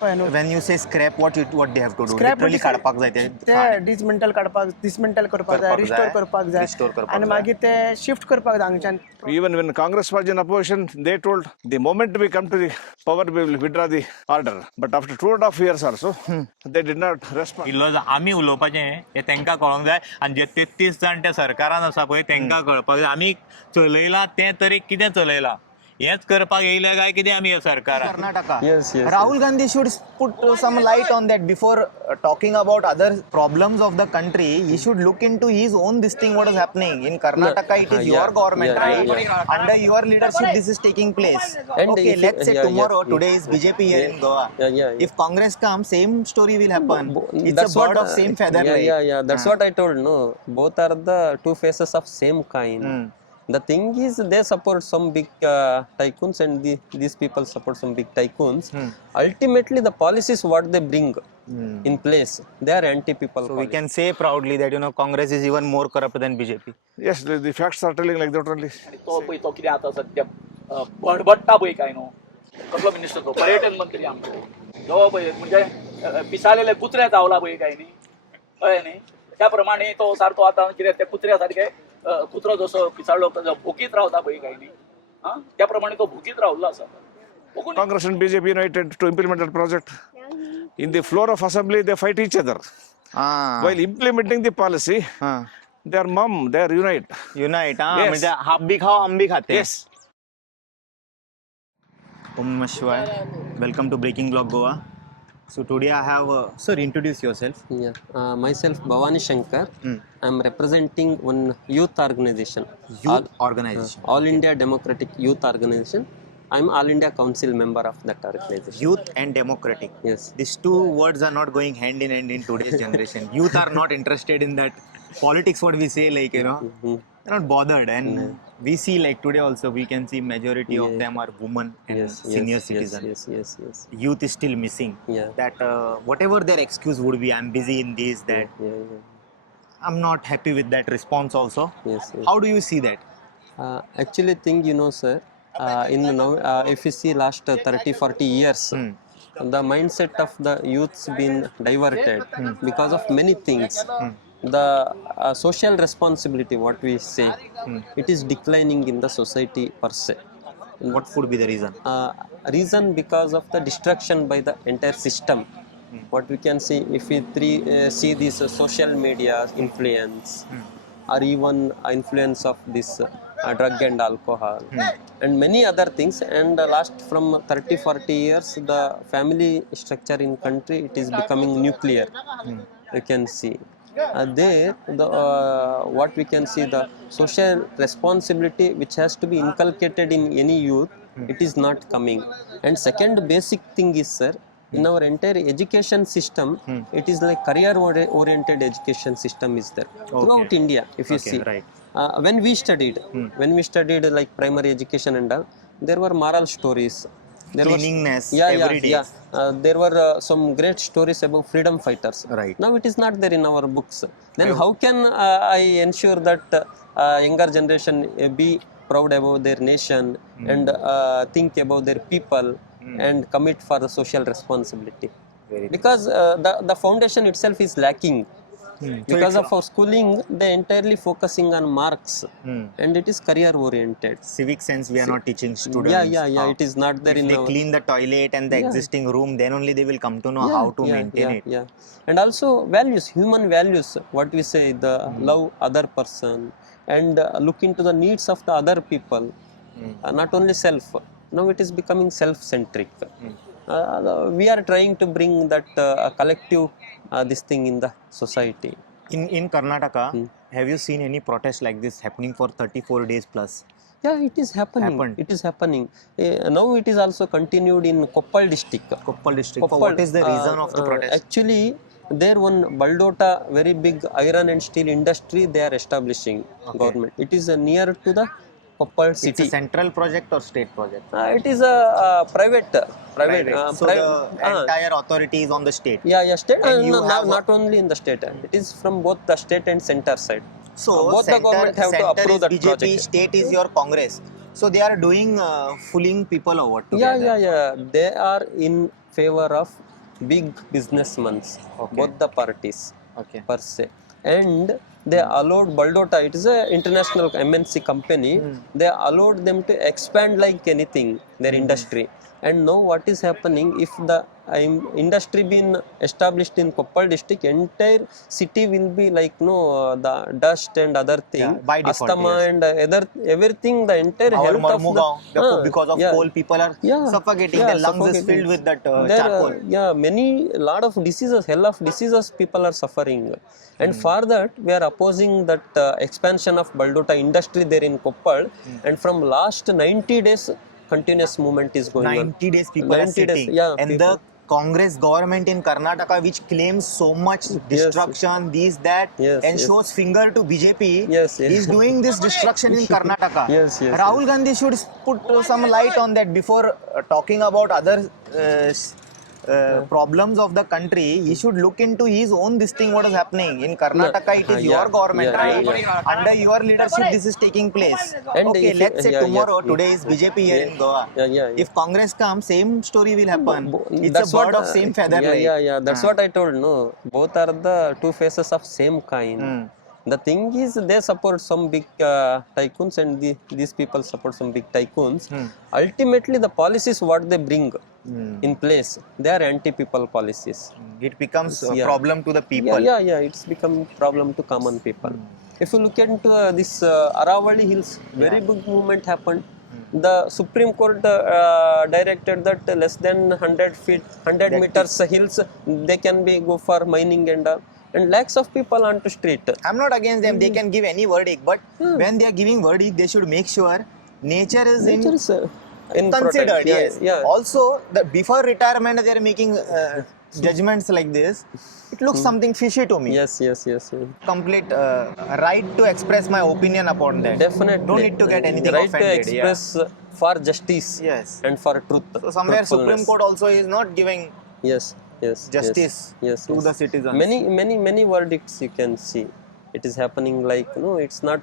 When you say scrap, what they have to do? Scrap Literally काढपाक जाय ते dismantle काडपाक dismantle करपाक जाय, रिस्टोर करपाक जाय आणि मागीर ते शिफ्ट करपाक जाय हांगच्यान. Even when Congress was in opposition, they told the moment we come to the power, we will withdraw the order. But after 2.5 years also, they did not respond. इल्लो आमी उलोवपाचें हे तांकां कळोंक जाय आनी जे 33 जाण त्या सरकारान आसा पळय तांकां कळपाक जाय आमी चलयलां तें तरी कितें चलयलां हेच करपाक येयले काय कितें आमी ह्या सरकारान. Karnataka. Yes, yes. Rahul Gandhi should put some light on that before talking about other problems of the country. He should look into his own this thing what is happening in Karnataka. It is Yeah, your government, yeah, right? yeah. Under your leadership, this is taking place. And Okay, if- let's say yeah, tomorrow, yeah, today is BJP here in Goa. Yeah. If Congress comes, same story will happen. It's That's a bird what, of same feather. Yeah, right? yeah. That's what I told. No, both are the two faces of same coin. The thing is, they support some big tycoons, and these people support some big tycoons. Ultimately, the policies what they bring in place, they are anti-people. So we can say proudly that Congress is even more corrupt than BJP. Yes, the facts are telling like that only. तो पळय तो कितें आतां सद्या भडभडटा पळय काय न्हू कसलो मिनिस्टर तो पर्यटन मंत्री आमचो जो पळय म्हणजे पिसालेले कुत्रे चावला पळय काय न्ही कळ्ळें न्ही त्या प्रमाणे तो सारको आतां कितें त्या कुत्र्या सारके कुत्रो जसो पिसाळ्ळो भुकीत रावता पळय काय न्ही त्या प्रमाणे तो भुकीत रावल्लो आसा. Congress and BJP united to implement that project. In the floor of assembly, they fight each other. While implementing the policy, they are mum, they are unite. Unite, Yes. म्हणजे हाफ भी खाओ हम भी खाते हैं. Yes. Om Namah Shivaya. Welcome to Breaking Block Goa. So today I have sir, introduce yourself. Yeah. Myself, Bhavani Shankar. I'm representing one youth organization. Organization. All India Democratic Youth Organization. I'm All India Council member of that organization. Youth and democratic. Yes. These two words are not going hand in hand in today's generation. Youth are not interested in that politics. What we say, like they're not bothered. And we see like today also we can see majority of them are women and senior citizens. Yes. Youth is still missing. Yeah. That whatever their excuse would be, I'm busy in this, that. Yeah. I'm not happy with that response also. Yes. How do you see that? Actually, sir. If you see last 30-40 years, the mindset of the youth's been diverted because of many things. The social responsibility, what we say, it is declining in the society per se. What would be the reason? Reason because of the destruction by the entire system. What we can see if we see this social media influence, or even influence of this drug and alcohol and many other things, and last from 30-40 years the family structure in country, it is becoming nuclear. You can see there what we can see, the social responsibility which has to be inculcated in any youth, it is not coming. And second basic thing is, sir, in our entire education system, it is like career oriented education system is there throughout India. If you see, right. When we studied like primary education and all, there were moral stories, there Cleanliness was every day. there were some great stories about freedom fighters. Right. Now it is not there in our books. Then how can I ensure that younger generation be proud about their nation and think about their people and commit for the social responsibility? Because the foundation itself is lacking. Because of our schooling, they entirely focusing on marks, and it is career oriented. Civic sense we are not teaching students. Yeah. It is not there if in they our. clean the toilet and the existing room, then only they will come to know how to maintain it. Yeah. And also values, human values, what we say, the love other person and look into the needs of the other people, not only self. Now it is becoming self-centric. We are trying to bring that collective this thing in the society. In Karnataka, have you seen any protest like this happening for 34 days plus? Yeah, it is happening. It is happening. Now it is also continued in Koppal district. Koppal district. So what is the reason of the protest? Actually, there one Baldota, very big iron and steel industry, they are establishing. Government. It is near to the Koppal city. It's a central project or state project? It is a private. So the entire authority is on the state. Yeah, state. And you have not only in the state. It is from both the state and center side. So both the government have to approve is that BJP, project. State is your Congress. So they are doing fooling people or what? Yeah. They are in favor of big businessmen, Okay. both the parties Okay. per se, and they allowed Baldota, it is a international MNC company, they allowed them to expand like anything, their industry. And now what is happening, if the industry been established in Koppal district, entire city will be like the dust and other thing, Yeah, by default, asthma yes. and everything, the entire Our health of Marmugao, because of yeah. coal, people are suffocating. Their lungs is filled with that charcoal. Lot of diseases, hell of diseases people are suffering. And for that, we are opposing that expansion of Baldota industry there in Koppal. And from last 90 days, continuous movement is going 90 on. days people are 90 days, sitting. yeah, And people. the Congress government in Karnataka, which claims so much destruction, that, Yes, and yes. shows finger to BJP, Yes, yes. is doing this destruction in Karnataka. Yes, yes, Rahul Gandhi should put some light on that before talking about other problems of the country. He should look into his own this thing, what is happening in Karnataka. It is yeah, your government, yeah, right? yeah. Under your leadership, this is taking place. And Okay, if you- let's say yeah, tomorrow, yeah, today is BJP here in Goa. Yeah. If Congress comes, same story will happen. It's That's a bird what, of same feather. Yeah. That's what I told. No, both are the two faces of same coin. The thing is, they support some big tycoons, and these people support some big tycoons. Ultimately, the policies what they bring in place, they are anti-people policies. It becomes a Yeah. problem to the people. Yeah. It's become problem to common people. If you look into this Aravali Hills, very big movement happened. The Supreme Court directed that less than 100 feet, 100 meters hills, they can be go for mining and all. And lakhs of people onto street. I'm not against them. They can give any verdict, but when they are giving verdict, they should make sure nature is Nature is in considered. protect. Yes. Yeah. Also, before retirement, they are making judgments like this. It looks something fishy to me. Yes. Complete right to express my opinion upon that. Definitely. Don't need to get anything right offended. to express for justice. Yes. And for truth. So somewhere Supreme truthfulness. Court also is not giving Yes. justice to the citizens. Many verdicts you can see. It is happening like it's not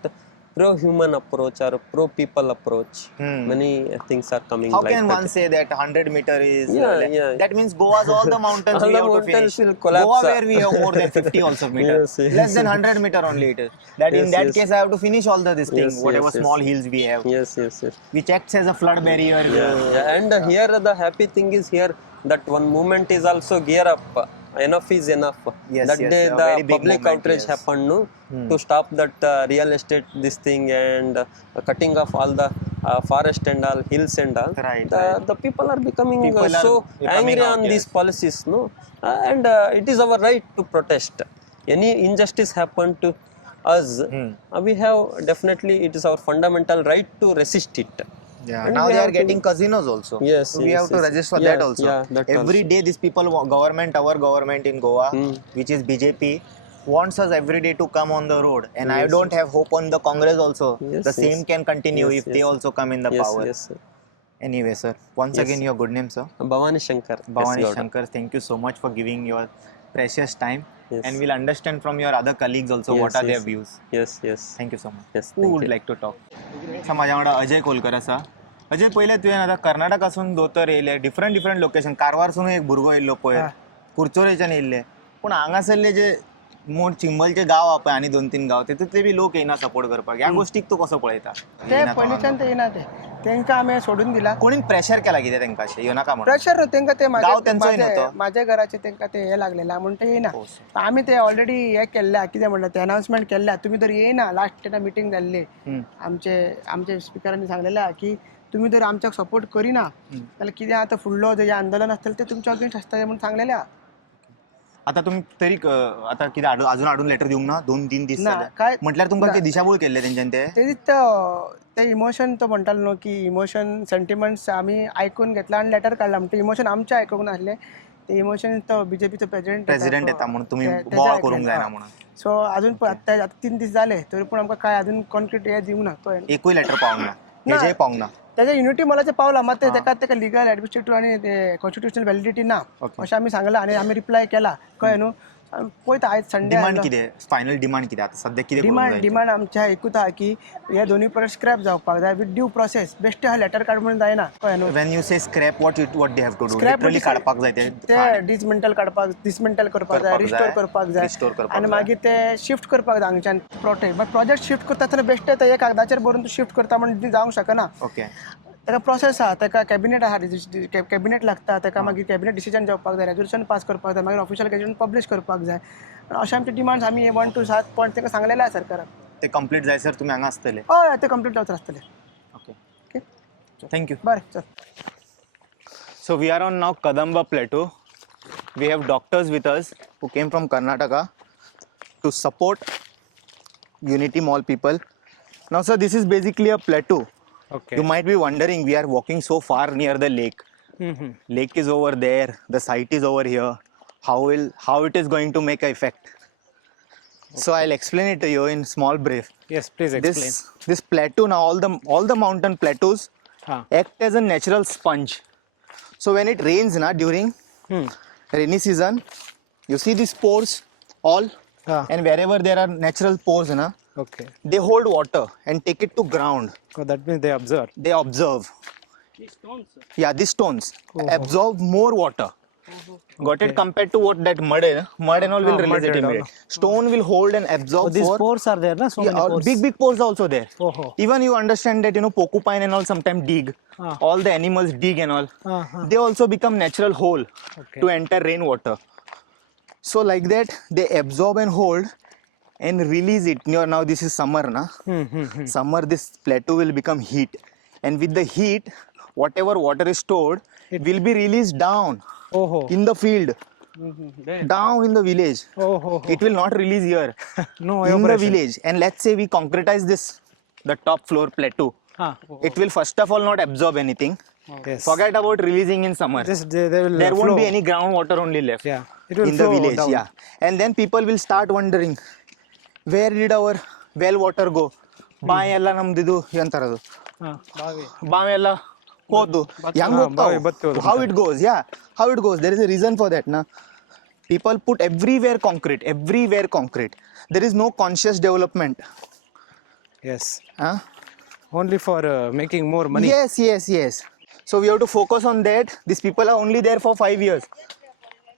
pro-human approach or pro-people approach. Many things are coming How like can that. one say that 100 meter is Yeah. that means Goa's all the mountains All we the have to mountains finish. will collapse. Goa where we have more than 50 also meter. Yes. Less than 100 meter only it is. That in Yes, that yes. case I have to finish all this thing, Yes, whatever yes. small hills we have, Yes. which acts as a flood barrier. Yeah. And here the happy thing is here that one movement is also gear up. Enough is enough. Yes, That yes, day a very the big public movement, outrage yes. happened to stop that real estate this thing and cutting off all the forest and all hills and all. Right, The people are becoming People are so coming angry out, on yes. these policies, and it is our right to protest. Any injustice happen to us, we have definitely it is our fundamental right to resist it. Yeah. And Now we they are have to- getting casinos also. Yes, So we yes, have to yes. register Yeah, that also. yeah, that Every also. day these people, our government in Goa, which is BJP, wants us every day to come on the road. And I Yes, don't have hope on the Congress also. Yes, The same yes. can continue Yes, if they yes. also come in the Yes, power. yes. Anyway, sir, once Yes. again your good name, sir. Bhavani Shankar. Bhavani Yes, Gowda. Shankar, thank you so much for giving your precious time. Yes. And we'll understand from your other colleagues also what Yes, are their yes. views. Yes. Thank you so much. Yes, Who thank would you. like to talk? माझ्या वांगडा अजय कोलकर आसा. अजय पयले तुवें आतां कर्नाटकासून दोतोर येयले different location कारवारसून एक भुरगो येयल्लो पळय कुर्चोरेच्यान येयल्ले पूण हांगासरले जे मोठ चिंबलचे गांव आहा पळय आनी 2-3 गांव तेतूंतले बी लोक येयना सपोर्ट करपाक ह्या गोष्टीक तूं कसो पळयता? ते पयलींच्यान ते येना ते तेंकां आमी सोडून दिला. कोणी प्रेशर केला कितें तेंकां अशें येवनाका म्हणून? प्रेशर तेंकां ते गांव तेंचोय न्हू तो. माझ्या घराचे तेंकां ते हे लागलेला म्हणून ते येना. आमी ते ऑलरेडी हे केल्ल्या कितें म्हणटा ते अनाउन्समेंट केल्ल्या तुमी जर येयना लास्ट तेन्ना मिटींग जाल्ली आमचे स्पिकरांनी सांगलेल्या की तुम्ही जर आमच्याक सपोर्ट करिना जाल्यार कितें आतां फुडलो जे आंदोलन आसतलें ते तुमच्या अगेन्स्ट आसतलें म्हणून सांगलेल्या. आता तुम्ही तरी आता किती अजून हाडून लेटर दिवंक ना 2-3 दीस ना, जाले काय- म्हटल्यार तुमकां कितें दिशाभूल केल्ले तेंच्यान ते ते इमोशन तो म्हणटालो न्हू की इमोशन सेंटिमेंट्स आमी आयकून घेतला आनी लेटर काडला म्हणटा इमोशन आमचे आयकूंक नासले ते इमोशन तो बीजेपीचो प्रेसिडेंट येता म्हणून तुम्ही बोवाळ करूंक जायना म्हणून सो अजून आता 3 दीस जाले तरी पूण आमकां काय अजून कॉन्क्रीट हे दिवंक ना कळ्ळें न्हू? एकूय लेटर पावंक ना हेजेय पावंक ना. त्याच्या युनिटी मॉलाचे पावला मात तेका लिगल एडमिनिस्ट्रेटिव्ह आणि कॉन्स्टिट्युशनल व्हॅलिडिटी ना अशें आमी सांगला आनी आमी रिप्लाय केला कळ्ळें न्हू. पळयता आयज संडे डिमांड कितें फायनल डिमांड कितें आतां सद्या कितें डिमांड आमच्या एकूच आहा की हे दोन्ही परत स्क्रॅप जावपाक जाय विथ ड्यू प्रोसेस बेश्टे हा लेटर काड म्हणून जायना कळ्ळें न्हू when you say scrap what they have to do Scrap literally म्हणजे काडपाक जाय ते डिसमेंटल करपाक जाय रिस्टोर करपाक जाय restore करपाक आनी जाय. मागीर ते शिफ्ट करपाक जाय हांगच्यान प्रोजेक्ट शिफ्ट करता आसतना बेश्टे ते कागदाचेर बरोवन तूं शिफ्ट करता म्हणून जावंक शकना ओके ताका प्रोसेस आहा ताका कॅबिनेट आहा कॅबिनेट लागता ताका मागीर कॅबिनेट डिसिजन जावपाक जाय रेजोल्युशन पास करपाक जाय मागीर ऑफिशियल गॅजेटन पब्लीश करपाक जाय अशे आमचे डिमांड्स आमी 1 to 7 पॉयंट ताका सांगलेले आहा सरकारान ते कंप्लीट जायसर तुमी हांगा आसतले हय ते कंप्लीट जावच आसतले ओके ओके थँक्यू बरें चल So we are on now Kadamba Plateau. We have doctors with us who came from Karnataka to support Unity Mall people. Now sir, this is basically a plateau. Okay. You might be wondering, we are walking so far near the lake. Lake is over there, the site is over here. How it is going to make an effect? So I'll explain it to you in small brief. Yes, please explain. This plateau now, all the mountain plateaus act as a natural sponge. So when it rains na during rainy season, you see these pores all, and wherever there are natural pores na, Okay. they hold water and take it to ground. So that means they observe. They observe. Yeah, these stones absorb more water. Got it? Compared to what that mud and all will release mud it and all. immediately. Stone will hold and absorb. These for- pores are there, na? So yeah, many pores. big pores are also there. Oh. Even you understand that porcupine and all sometimes dig. All the animals dig and all. They also become natural hole to enter rainwater. So like that they absorb and hold and release it. Now this is summer na. Summer this plateau will become heat, and with the heat, whatever water is stored, it will be released down in the field, down in the village. It will not release here. No in the evaporation. village. And let's say we concretize this, the top floor plateau. It will first of all not absorb anything. Yes. Forget about releasing in summer. Just they will There won't flow. be any groundwater only left. Yeah. It will In the flow village. down. Yeah. And then people will start wondering, where did our well water go? ಬಾವಿ ಎಲ್ಲ ನಮ್ದಿದು ಎಂತಾರದು ಬಾವಿ ಎಲ್ಲ ಹೋದು ಹೆಂಗ್ ಬಾವಿ ಬತ್ತಿ ಹೋದು how it goes, yeah, how it goes. There is a reason for that na. People put everywhere concrete. There is no conscious development. Yes. Huh? Only for making more money. Yes. So we have to focus on that. These people are only there for 5 years.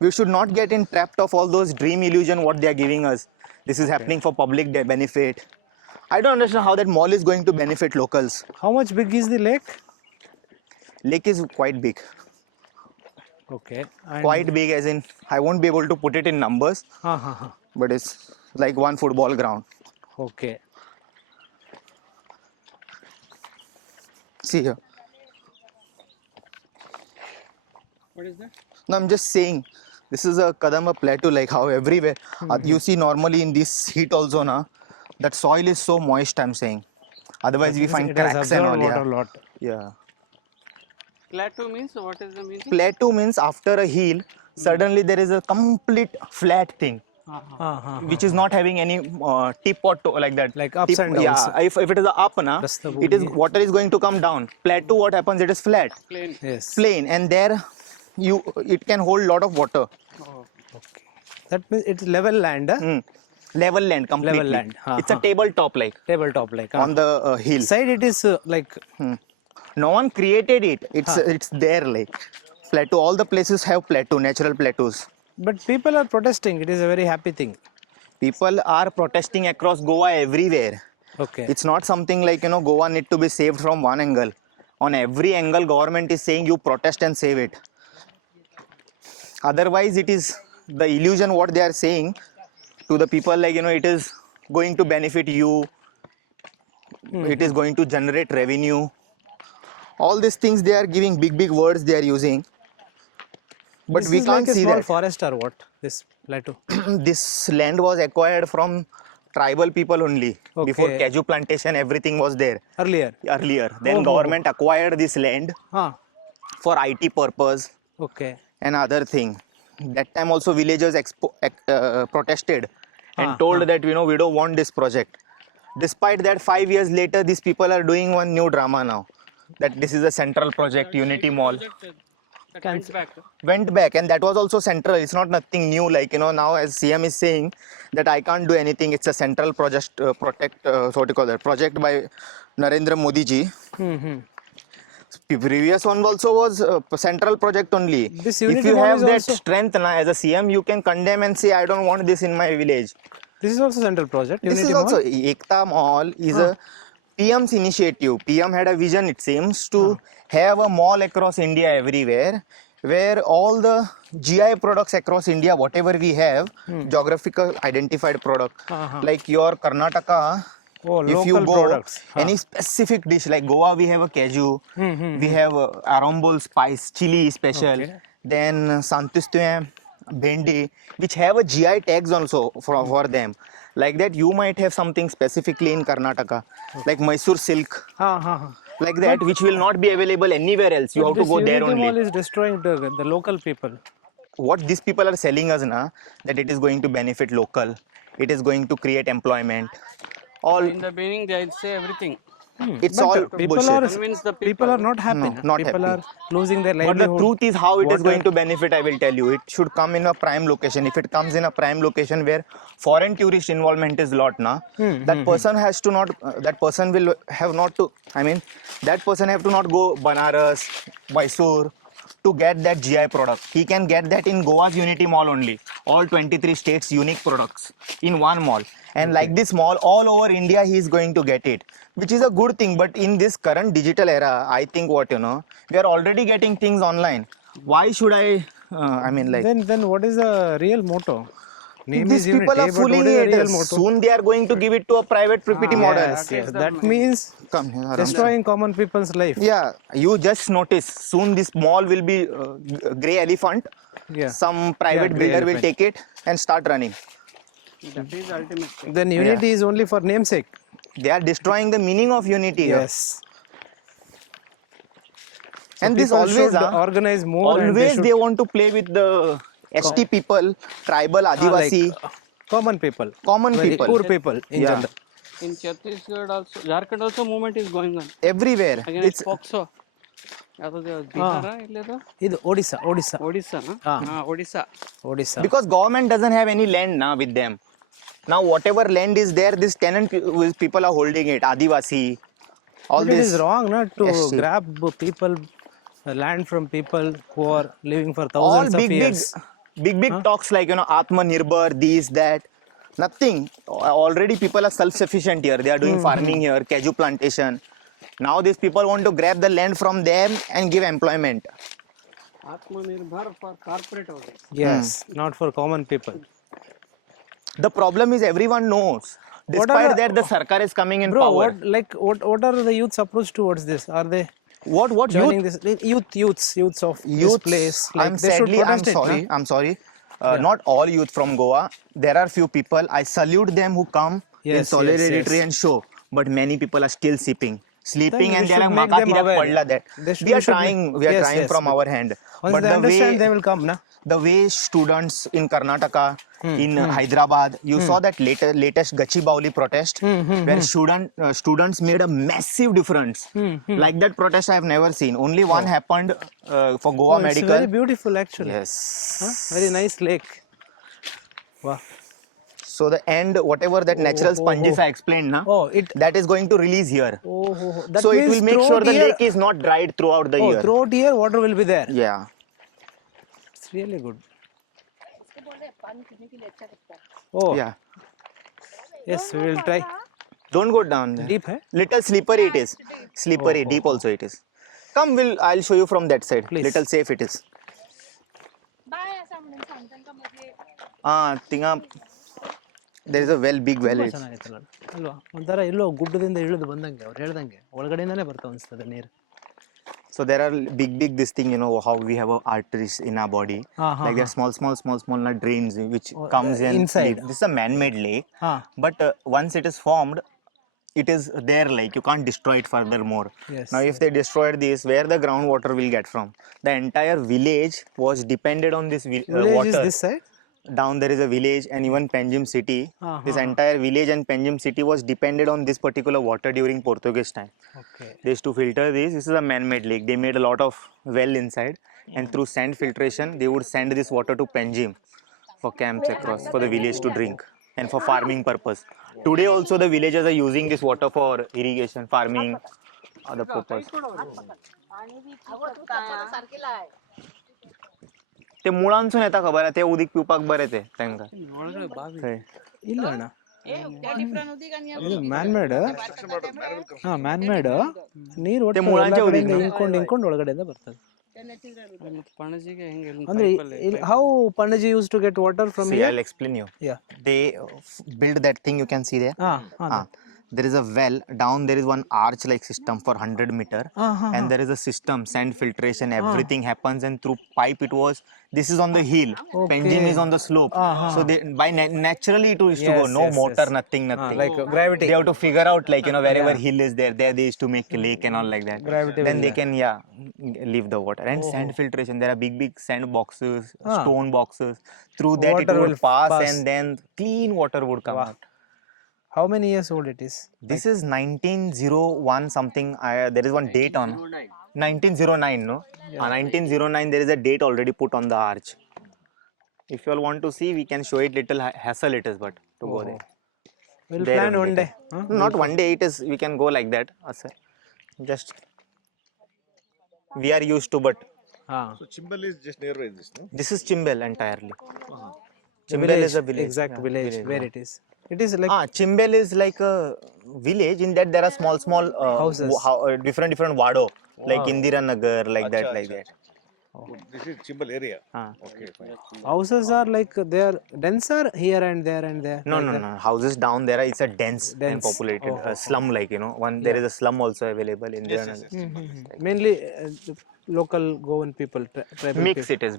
We should not get entrapped of all those dream illusion what they are giving us. This is happening for public benefit. I don't understand how that mall is going to benefit locals. How much big is the lake? Lake is quite big. Okay. And Quite big as in, I won't be able to put it in numbers, but it's like one football ground. Okay. See here. What is that? No, I'm just saying, this is a Kadamba plateau, like how everywhere. You see normally in this heat also, na, that soil is so moist, I'm saying. Otherwise we find It has cracks and all. absorbed water Yeah. a lot. Yeah. Plateau means what is the meaning? Plateau means after a hill, suddenly there is a complete flat thing, which is not having any tip or toe like that. Like ups Tip, and downs. Yeah, if it is a up, na, Rasta it is bhumi. water is going to come down. Plateau, what happens? It is flat, Yes. plain, and there it can hold lot of water. Okay. That means it's level land. Level land completely. Level land. It's a tabletop like Tabletop like. on the hill. Side it is like. No one created it. It's there like plateau. All the places have plateau, natural plateaus. But people are protesting. It is a very happy thing. People are protesting across Goa everywhere. Okay. It's not something like Goa need to be saved from one angle. On every angle, government is saying you protest and save it. Otherwise, it is the illusion what they are saying to the people like it is going to benefit you. It is going to generate revenue. All these things they are giving big words they are using. But This we is can't like a see small that. forest or what? This plateau. This land was acquired from tribal people only. Okay. Before cashew plantation, everything was there Earlier. earlier. Then government acquired this land for IT purpose Okay. and other thing. That time also villagers protested and told that we don't want this project. Despite that, 5 years later, these people are doing one new drama now. That this is a central project, Unity Mall. Went back. went back, and that was also central. It's not nothing new, like, you know, now as CM is saying that I can't do anything, it's a central project, so what do you call that, project by Narendra Modi ji. Previous one also was central project only. This If unity you mall have is that also- strength na, as a CM, you can condemn and say I don't want this in my village. This is also central project. This Unity is Mall. also Ekta Mall is a PM's initiative. PM had a vision, it seems, to have a mall across India everywhere, where all the GI products across India, whatever we have, geographical identified product, like your Karnataka. Oh, If you local go products. any specific dish, like Goa, we have a cashew, we have arambol spice chili special, Okay. then Santustuyam, Bhendi, which have a GI tags also for them. Like that, you might have something specifically in Karnataka, like Mysore silk, like that, which will not be available anywhere else. You have to This go there Unity Mall only. is destroying the local people. What these people are selling us, na, that it is going to benefit local, it is going to create employment. All In the beginning, they'll say everything. it's But all people bullshit. are Convince the people are not happy. No, na. not People happy. are losing their But the livelihood. truth is how it is going water. to benefit, I will tell you. It should come in a prime location. If it comes in a prime location where foreign tourist involvement is lot, na, that person has to not, that person will have not to, I mean, that person have to not go Banaras, Mysore to get that GI product. He can get that in Goa's Unity Mall only. All 23 states unique products in one mall. And like this mall, all over India, he is going to get it, which is a good thing. But in this current digital era, I think what, you know, we are already getting things online. Why should I mean, like, Then what is the real motto? Name these is Unity, people are but fooling what is the it. real motto? Soon they are going to give it to a private PPT model. Yes, yes. That means Come here, Aram. destroying common people's life. Yeah, you just notice soon this mall will be grey elephant. Yeah. Some private grey builder will elephant. take it and start running. That is ultimate thing. Then Unity is only for namesake. They are destroying the meaning of unity here. Yes. And this People always, should organize more. and always should- they want to play with the ST people, tribal, Adivasi, like, common people. common Very people. poor people in Yeah. general. In Chhattisgarh also, Jharkhand also movement is going on Everywhere. against It's, POXO. ಯಾವ್ದು ಬಿಹಾರ ಇಲ್ಲದ ಇದು Odisha Odisha Odisha because government doesn't have any land now with them. Now whatever land is there, this tenant people are holding it. Adivasi, all But it this. is wrong not to SC. grab people land from people who are living for All thousands of big years. talks like, you know, Atmanirbhar, this, that. Nothing. Already people are self-sufficient here. They are doing farming here, cashew plantation. Now these people want to grab the land from them and give employment. Atmanirbhar for corporate ಅವರು. Yes, not for common people. The problem is everyone knows. What are Despite the- that, the Sarkar is coming in Bro, power. what are the youth's approach towards this? Are they What joining youth? this? Youths of this Youths, place. Like, I'm they should sadly, I'm protest it, sorry, na? I'm sorry. Not all youth from Goa. There are few people. I salute them who come in Yes, solidarity yes. and show. But many people are still sleeping, Then and we they are should like, make "Maka them tirak aware." padla that." They should- We are we should trying. make- We are yes, trying yes. from our hand. Once But they understand, they the will come, na? way students in Karnataka, in Hyderabad, you saw that latest Gachibowli protest, where students made a massive difference. Like that protest I have never seen. Only one happened for Goa Oh, it's Medical. very beautiful actually. Yes. Huh? Very nice lake. Wow. So the end, whatever that natural sponges I explained, na, Oh, it. that is going to release here. That So it means will make sure the throughout year- lake is not dried throughout the year. throughout year water will be there. Yeah. It's really good. Oh, Yeah. yes, we will try. Don't go down there. Deep, hai? Little slippery it is. Slippery, deep also it is. Come, I'll show you from that side. Please. Little safe it is. Tinga, there is a big well. ತುಂಬಾ ಚೆನ್ನಾಗೈತಲ್ಲ ಅಲ್ವಾ ಒಂಥರ ಎಲ್ಲೋ ಗುಡ್ಡದಿಂದ ಇಳಿದು ಬಂದಂಗೆ ಅವ್ರು ಹೇಳ್ದಂಗೆ ಒಳಗಡೆಯಿಂದಾನೇ ಬರ್ತಾವ ಅನ್ಸ್ತದೆ ನೀರು. So there are big this thing, you know, how we have arteries in our body. Like there are small drains which comes in. inside. This is a man-made lake. Ah. But once it is formed, it is there, like you can't destroy it furthermore. Yes. Now if they destroyed this, where the groundwater will get from? The entire village was depended on this Village water. is this side? down there is a village, and even Panjim city. This entire village and Panjim city was depended on this particular water during Portuguese time. Okay. They used to filter this. This is a man-made lake. They made a lot of well inside, and through sand filtration, they would send this water to Panjim for camps across for the village to drink and for farming purpose. Today also the villagers are using this water for irrigation, farming, other purpose. ते मुळांसून येता खबर आहे ते उदीक पिवपाक बरे ते तांकां थंय. ಇಲ್ಲ ಅಣ್ಣ ಇದು ಮ್ಯಾನ್ ಮೇಡ್ ಮ್ಯಾನ್ ಮೇಡ್ ನೀರು ಒಟ್ಟು ಮುಳಾಂಚೆ ಹಿಂಕೊಂಡು ಒಳಗಡೆಯಿಂದ ಬರ್ತದೆ. ಮತ್ತೆ ಪಣಜಿಗೆ ಹೆಂಗೆ ಅಂದ್ರೆ how Panaji used to get water from See, I'll explain you. Yeah. They build that thing you can see there. There is a well down. There is one arch like system for 100 meter, and there is a system sand filtration. Everything happens, and through pipe it was. This is on the hill. Panjim is on the slope. So they by naturally it used to go. No motor, nothing. like gravity. They have to figure out like wherever hill is there they used to make a lake and all like that. Gravity Then they can leave the water and sand filtration. There are big sand boxes, stone boxes. Through that Water it would will pass, pass. and then clean water would come out. How many years old it is? This is 1901 something. There is one date on 1909. No, 1909. There is a date already put on the arch. If you all want to see, we can show it. Little hassle it is, but to go there. We'll There plan only one day. Not one day. It is. We can go like that. Just we are used to, but So Chimbal is just nearby this, no? this is Chimbel entirely. Chimbel is a village. Exact village where it is. It is like Chimbel is like a village in that there are small Houses. different wado like Indira Nagar like that. This is Chimbal area. Ah. Okay, fine. houses are like they are denser here and there and there. No, houses down there it's a dense and Dense. populated slum like there is a slum also available in Indira Nagar. Mainly local Goan people, tribal Mix people. it is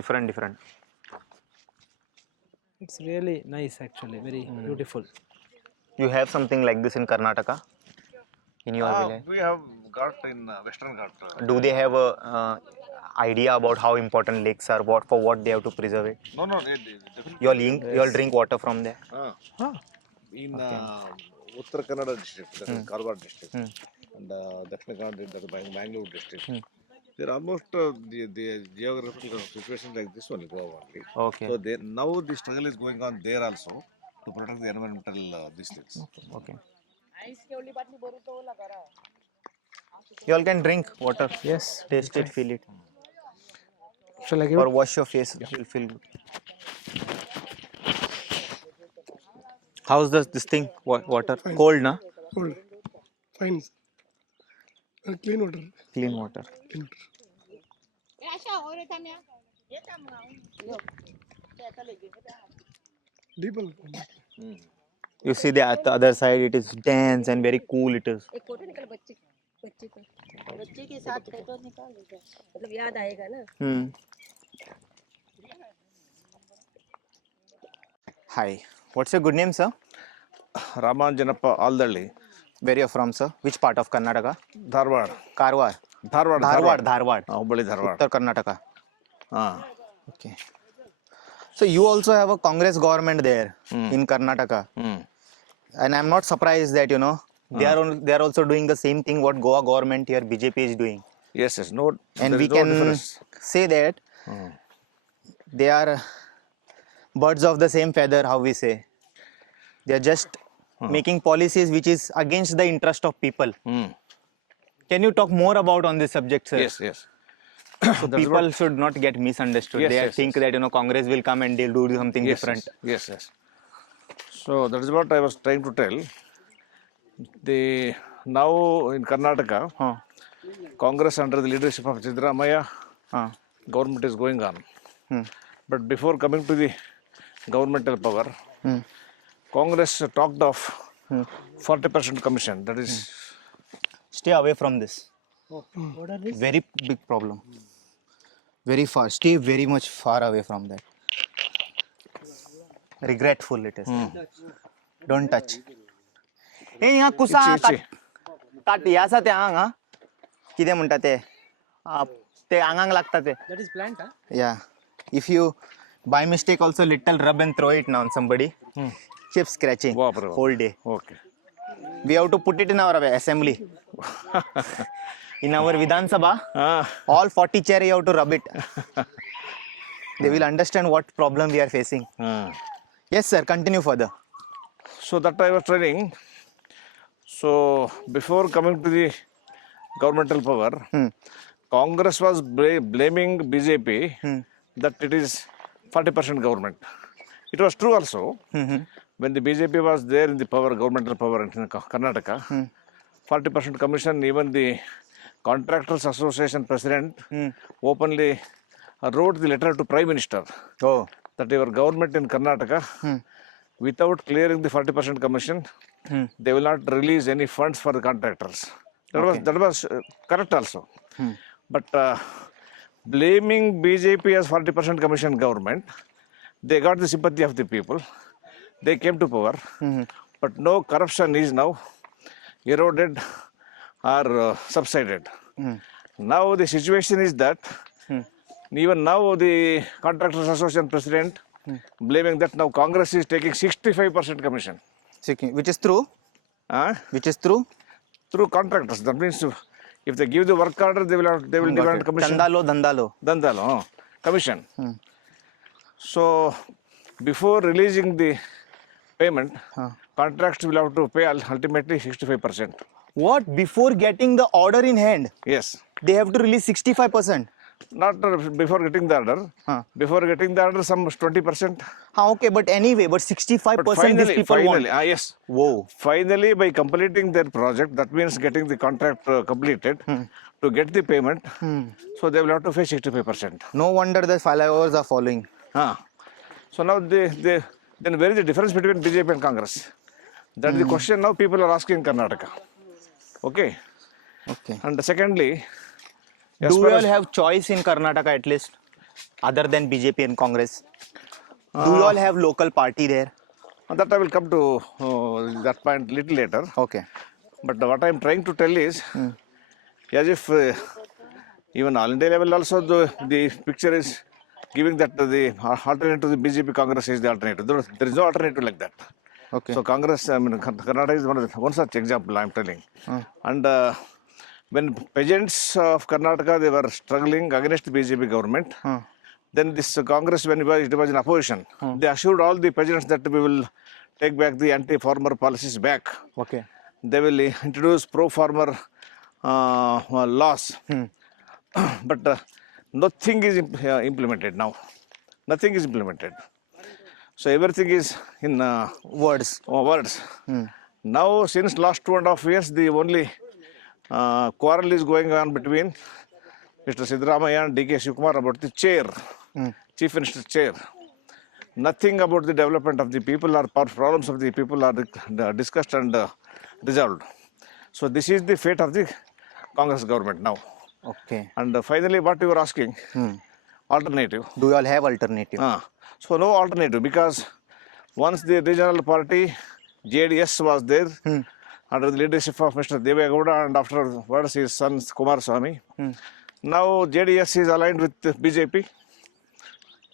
different. It's really nice actually, very beautiful. You have something like this in Karnataka in your village? We have got in Western Ghat. Do they have a idea about how important lakes are, for what they have to preserve it? No, definitely. You all drink water from there? In Uttara Kannada district, that is Karwar district, and Dakshina Kannada, that is Bangalore district. There are almost the geographical situation like this one, Goa only. Okay. So now the struggle is going on there also to protect the environmental these things. Okay. You all can drink water. Yes. Taste it, feel it. Shall I give Or it? wash your face. You'll feel good. How's this thing? Water? Cold, na? Cold. Fine. Clean water. Clean water. Deep. You see the other side, it is dense and very cool it is. एक photo निकल बच्चे के साथ photo निकाल लीजिए मतलब याद आएगा ना. Hi. What's your good name, sir? Ramanjanappa Aldalli, Where you are from, sir? Which part of Karnataka? Dharwad. Karwar. Dharwad. Hubballi Dharwad. Uttar Karnataka. Ah. Okay. So you also have a Congress government there in Karnataka, and I'm not surprised that they are also doing the same thing what Goa government here BJP is doing, Yes. No. and there we is no can difference. say that they are birds of the same feather. How we say, they are just making policies which is against the interest of people. Can you talk more about on this subject, sir? Yes. So people should not get misunderstood. Yes, They yes, think that Congress will come and they'll do something different. Yes. So that is what I was trying to tell. Now in Karnataka, Congress under the leadership of Siddaramaiah, government is going on. But before coming to the governmental power, Congress talked of 40% commission. That is Stay away from this. What are these? Very big problem. Very far. Stay very much far away from that. Regretful it is. Don't touch. Hey, यहाँ कुसा काट यासा ते आंग किदे म्हणतात ते ते आंगांग लागतात ते. That is plant, huh? Yeah. If you By mistake also little rub and throw it now on somebody. Keep scratching Baapre baap. whole day. Okay. We have to put it in our assembly. In our Vidhan Sabha, all 40 chair you have to rub it. They will understand what problem we are facing. Yes, sir. Continue further. So that I was telling. So before coming to the governmental power, Congress was blaming BJP that it is 40% government. It was true also. When the BJP was there in the power, governmental power in Karnataka, 40% commission, even the Contractors Association president openly wrote the letter to Prime Minister that your government in Karnataka, without clearing the 40% commission, they will not release any funds for the contractors. That was correct also. But blaming BJP as 40% commission government, they got the sympathy of the people. They came to power. But no, corruption is now eroded or subsided. Now the situation is that even now the Contractors Association president blaming that now Congress is taking 65% commission. Which is true? Which is true? Through contractors. That means if they give the work order, they will demand commission. Dandalo, commission. So before releasing the payment, contracts will have to pay ultimately 65%. What? Before getting the order in hand, Yes. they have to release 65%. Not before getting the order. Before getting the order, some 20%. Okay, but anyway, but 65% these people want. Yes. Whoa. Finally, by completing their project, that means getting the contract completed, to get the payment, so they will have to pay 65%. No wonder the followers are following. So now then where is the difference between BJP and Congress? That is the question now people are asking in Karnataka. Okay. And secondly, Do you all have choice in Karnataka at least, other than BJP and Congress? Do you all have local party there? that I will come to that point little later. Okay. But what I am trying to tell is, as if even all India level also the picture is giving that the alternative to the BJP Congress is the alternative. There is no alternative like that. Okay. So Congress, I mean, Karnataka is one such example I am telling. And when peasants of Karnataka, they were struggling against the BJP government, then this Congress, when it was in opposition, they assured all the peasants that we will take back the anti-farmer policies back. Okay. They will introduce pro-farmer laws. But nothing is implemented now. Nothing is implemented. So everything is in Words. Words. Now, since last 2.5 years, the only quarrel is going on between Mr. Siddaramaiah and D.K. Shivakumar about the chair, Chief Minister's chair. Nothing about the development of the people or problems of the people are discussed and resolved. So this is the fate of the Congress government now. Okay. And finally, what you were asking, alternative. Do you all have alternative? So no alternative, because once the regional party JDS was there under the leadership of Mr. Devegowda and afterwards his son Kumaraswamy. Now JDS is aligned with BJP.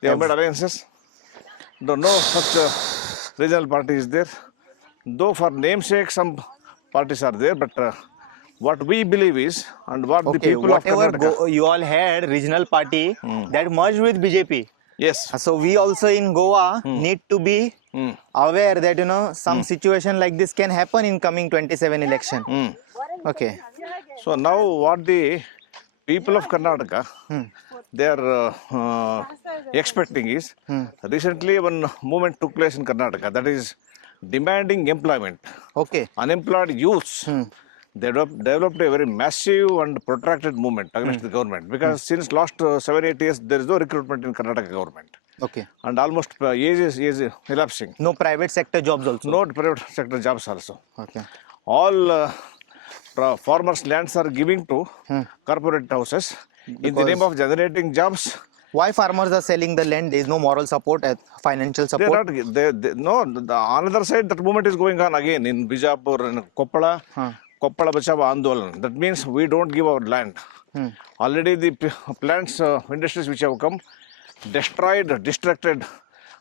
They have made alliances. Though no such regional party is there. Though for namesake some parties are there, but what we believe is, and what the Okay, people of whatever Karnataka... you all had regional party that merged with BJP. Yes. So we also in Goa need to be aware that some situation like this can happen in coming 27 election. Okay. So now what the people of Karnataka, they are expecting is, recently one movement took place in Karnataka, that is demanding employment. Okay. Unemployed youths, they developed a very massive and protracted movement against the government, because since last 7-8 years there is no recruitment in Karnataka government. Okay. And almost age is elapsing. No private sector jobs also. No private sector jobs also. Okay. All farmers' lands are giving to corporate houses in the name of generating jobs. Why farmers are selling the land? There is no moral support, financial They support. are not, on the other side, that movement is going on again in Bijapur and Koppala, Koppala Bachava Andolan. That means we don't give our land. Already the plants, industries which have come, destroyed, distracted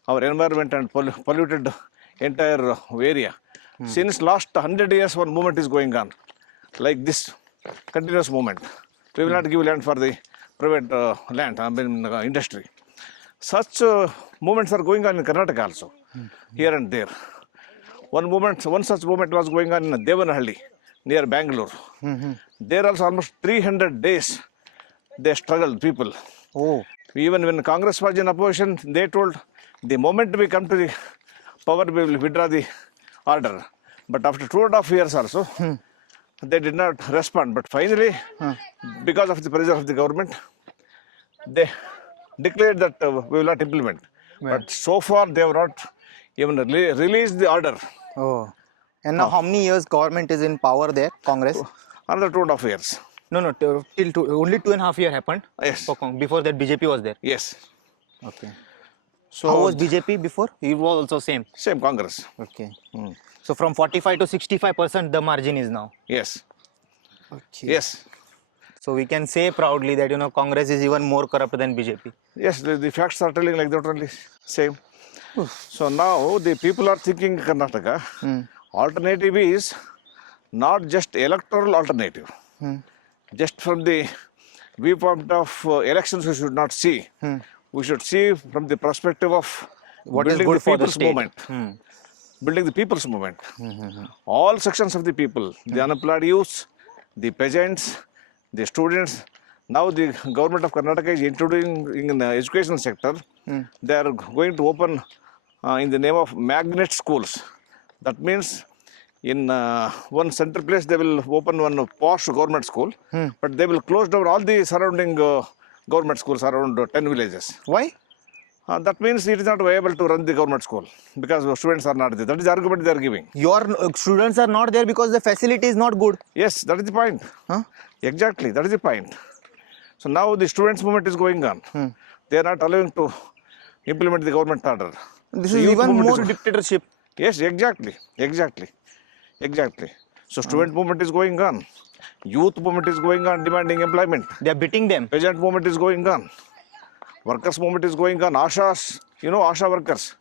our environment and polluted entire area. Since last 100 years, one movement is going on, like this continuous movement. We will not give land for the private land, industry. Such movements are going on in Karnataka also, here and there. One such movement was going on in Devanahalli, near Bangalore. There also almost 300 days they struggled, people. Oh. Even when Congress was in opposition, they told the moment we come to the power, we will withdraw the order. But after 2.5 years also, they did not respond. But finally, because of the pressure of the government, they declared that we will not implement. But so far, they have not even released the order. Oh. And now how many years government is in power there, Congress? Another 2.5 years. No, only 2.5 years happened. Yes. Before that, BJP was there. Yes. Okay. So How was BJP before? It was also same. Same Congress. Okay. So from 45 to 65%, the margin is now. Yes. Okay. Yes. So we can say proudly that Congress is even more corrupt than BJP. Yes, the facts are telling like that only. Same. So now the people are thinking Karnataka, alternative is not just electoral alternative. Just from the viewpoint of elections, we should not see. We should see from the perspective of What is building good the for the people's state. movement. Building the people's movement. All sections of the people, the unemployed youths, the peasants, the students. Now the government of Karnataka is introducing in the education sector. They are going to open in the name of magnet schools. That means in one center place they will open one posh government school, but they will close down all the surrounding government schools around 10 villages. Why? That means it is not viable to run the government school because the students are not there. That is the argument they are giving. Your students are not there because the facility is not good. Yes, that is the point. Exactly, that is the point. So now the students' movement is going on. They are not allowing to implement the government order. This The is youth even movement more dictatorship. Yes, exactly. So student movement is going on. Youth movement is going on, demanding employment. They are beating them. Peasant movement is going on. Workers movement is going on. Ashas, Asha workers.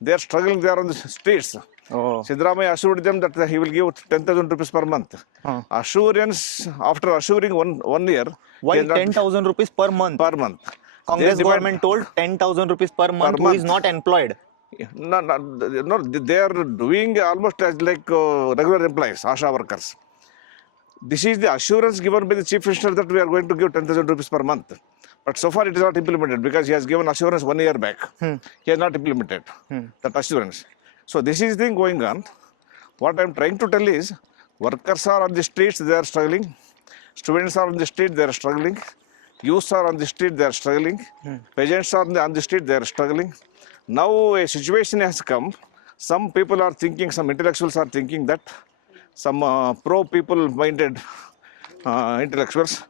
They are struggling there on the streets. Oh. Siddaramaiah assured them that he will give 10,000 rupees per month. Assurance, after assuring one year. Why they are not- 10,000 rupees per month? Per month. Congress They demand- government told 10,000 rupees per month who is month. not employed. No, they are doing almost as like regular employees, Asha workers. This is the assurance given by the Chief Minister that we are going to give 10,000 rupees per month. But so far it is not implemented because he has given assurance 1 year back. He has not implemented that assurance. So this is the thing going on. What I am trying to tell is workers are on the streets, they are struggling. Students are on the street, they are struggling. Youths are on the street, they are struggling. Peasants are on the street, they are struggling. Now a situation has come. Some people are thinking, some intellectuals are thinking that some pro-people minded intellectuals,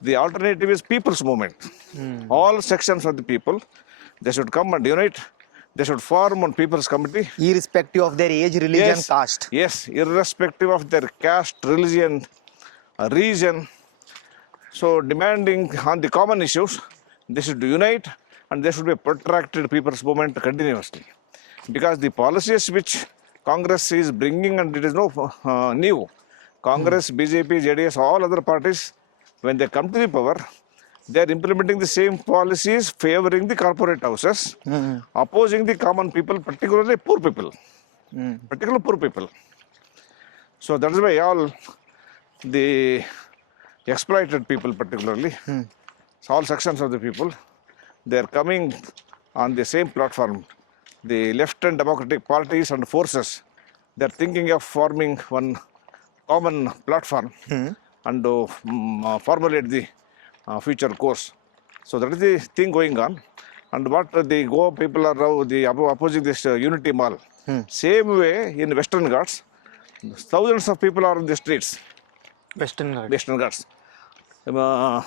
the alternative is people's movement. All sections of the people, they should come and unite. They should form one people's committee. Irrespective of their age, religion, caste. Yes, irrespective of their caste, religion, region. So demanding on the common issues, they should unite and there should be a protracted people's movement continuously. Because the policies which Congress is bringing, and it is no new. Congress, BJP, JDS, all other parties, when they come to the power, they are implementing the same policies favoring the corporate houses, opposing the common people, particularly poor people. Particularly poor people. So that is why all the exploited people particularly, so all sections of the people, they are coming on the same platform. The left and democratic parties and forces, they are thinking of forming one common platform and formulate the future course. So that is the thing going on. And what the Goa people are now opposing this unity mall. Same way in Western Ghats, thousands of people are on the streets. Western Ghats. Western Ghats.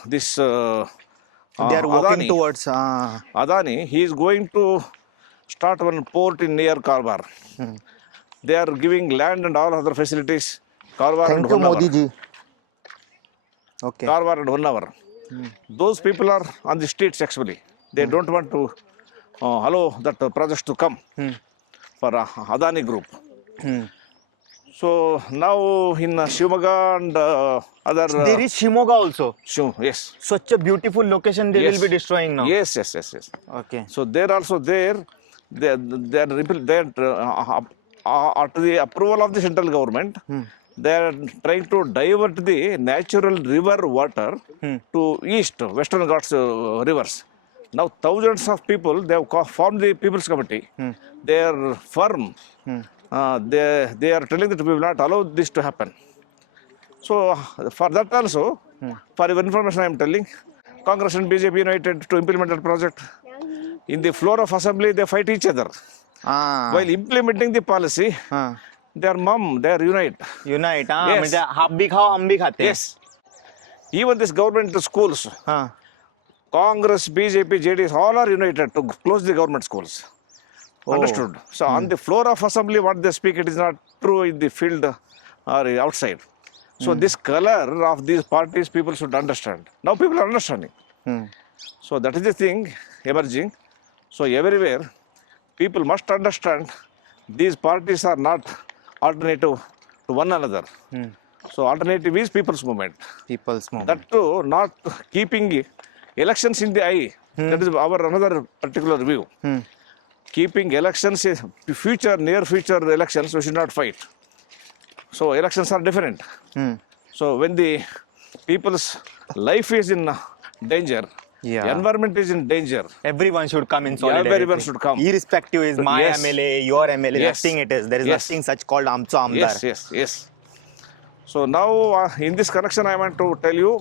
This They are walking Adani, towards. Adani, he is going to start one port in near Karwar. They are giving land and all other facilities. Karwar Thank and you, 1 hour. Modi ji. Okay. Karwar and 1 hour. Those people are on the streets actually. They don't want to allow that projects to come for Adani Group. So now in Shivamoga and other... There is Shimoga also. yes. Such a beautiful location they Yes. will be destroying now. Yes. Okay. So they're also there. They're after the approval of the central government, they are trying to divert the natural river water to east, Western Ghats rivers. Now thousands of people, they have formed the People's Committee. They are firm. They are telling that we will not allow this to happen. So for that also, for your information I am telling, Congress and BJP united to implement that project. In the floor of assembly, they fight each other. While implementing the policy, they are unite. Unite. Yes. म्हणजे half भी खाओ हम भी खाते हैं. Yes. Even this government schools, Congress, BJP, JDS, all are united to close the government schools. Understood? So on the floor of assembly, what they speak, it is not true in the field or outside. So this color of these parties, people should understand. Now people are understanding. So that is the thing emerging. So everywhere, people must understand these parties are not alternative to one another. So alternative is people's movement. People's movement. That too, not keeping elections in the eye. That is our another particular view. Keeping elections, near future elections, we should not fight. So elections are different. So when the people's life is in danger, environment is in danger. Everyone should come in solidarity. Everyone should come. Irrespective is my Yes. MLA, your MLA, Yes. nothing it is. There is Yes. nothing such called Amcha Amdar. Yes. So now in this connection, I want to tell you,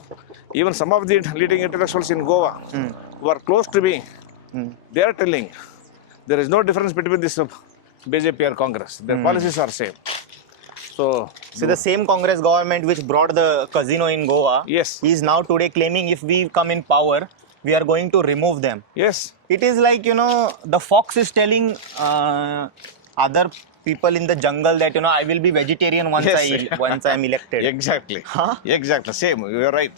even some of the leading intellectuals in Goa who are close to me, they are telling there is no difference between this BJP or Congress. Their policies are same. So the same Congress government which brought the casino in Goa Yes. is now today claiming if we come in power, we are going to remove them. yes, It is like, the fox is telling other people in the jungle that, I will be vegetarian once Yes. once I am elected. exactly. Exactly, same. You are right.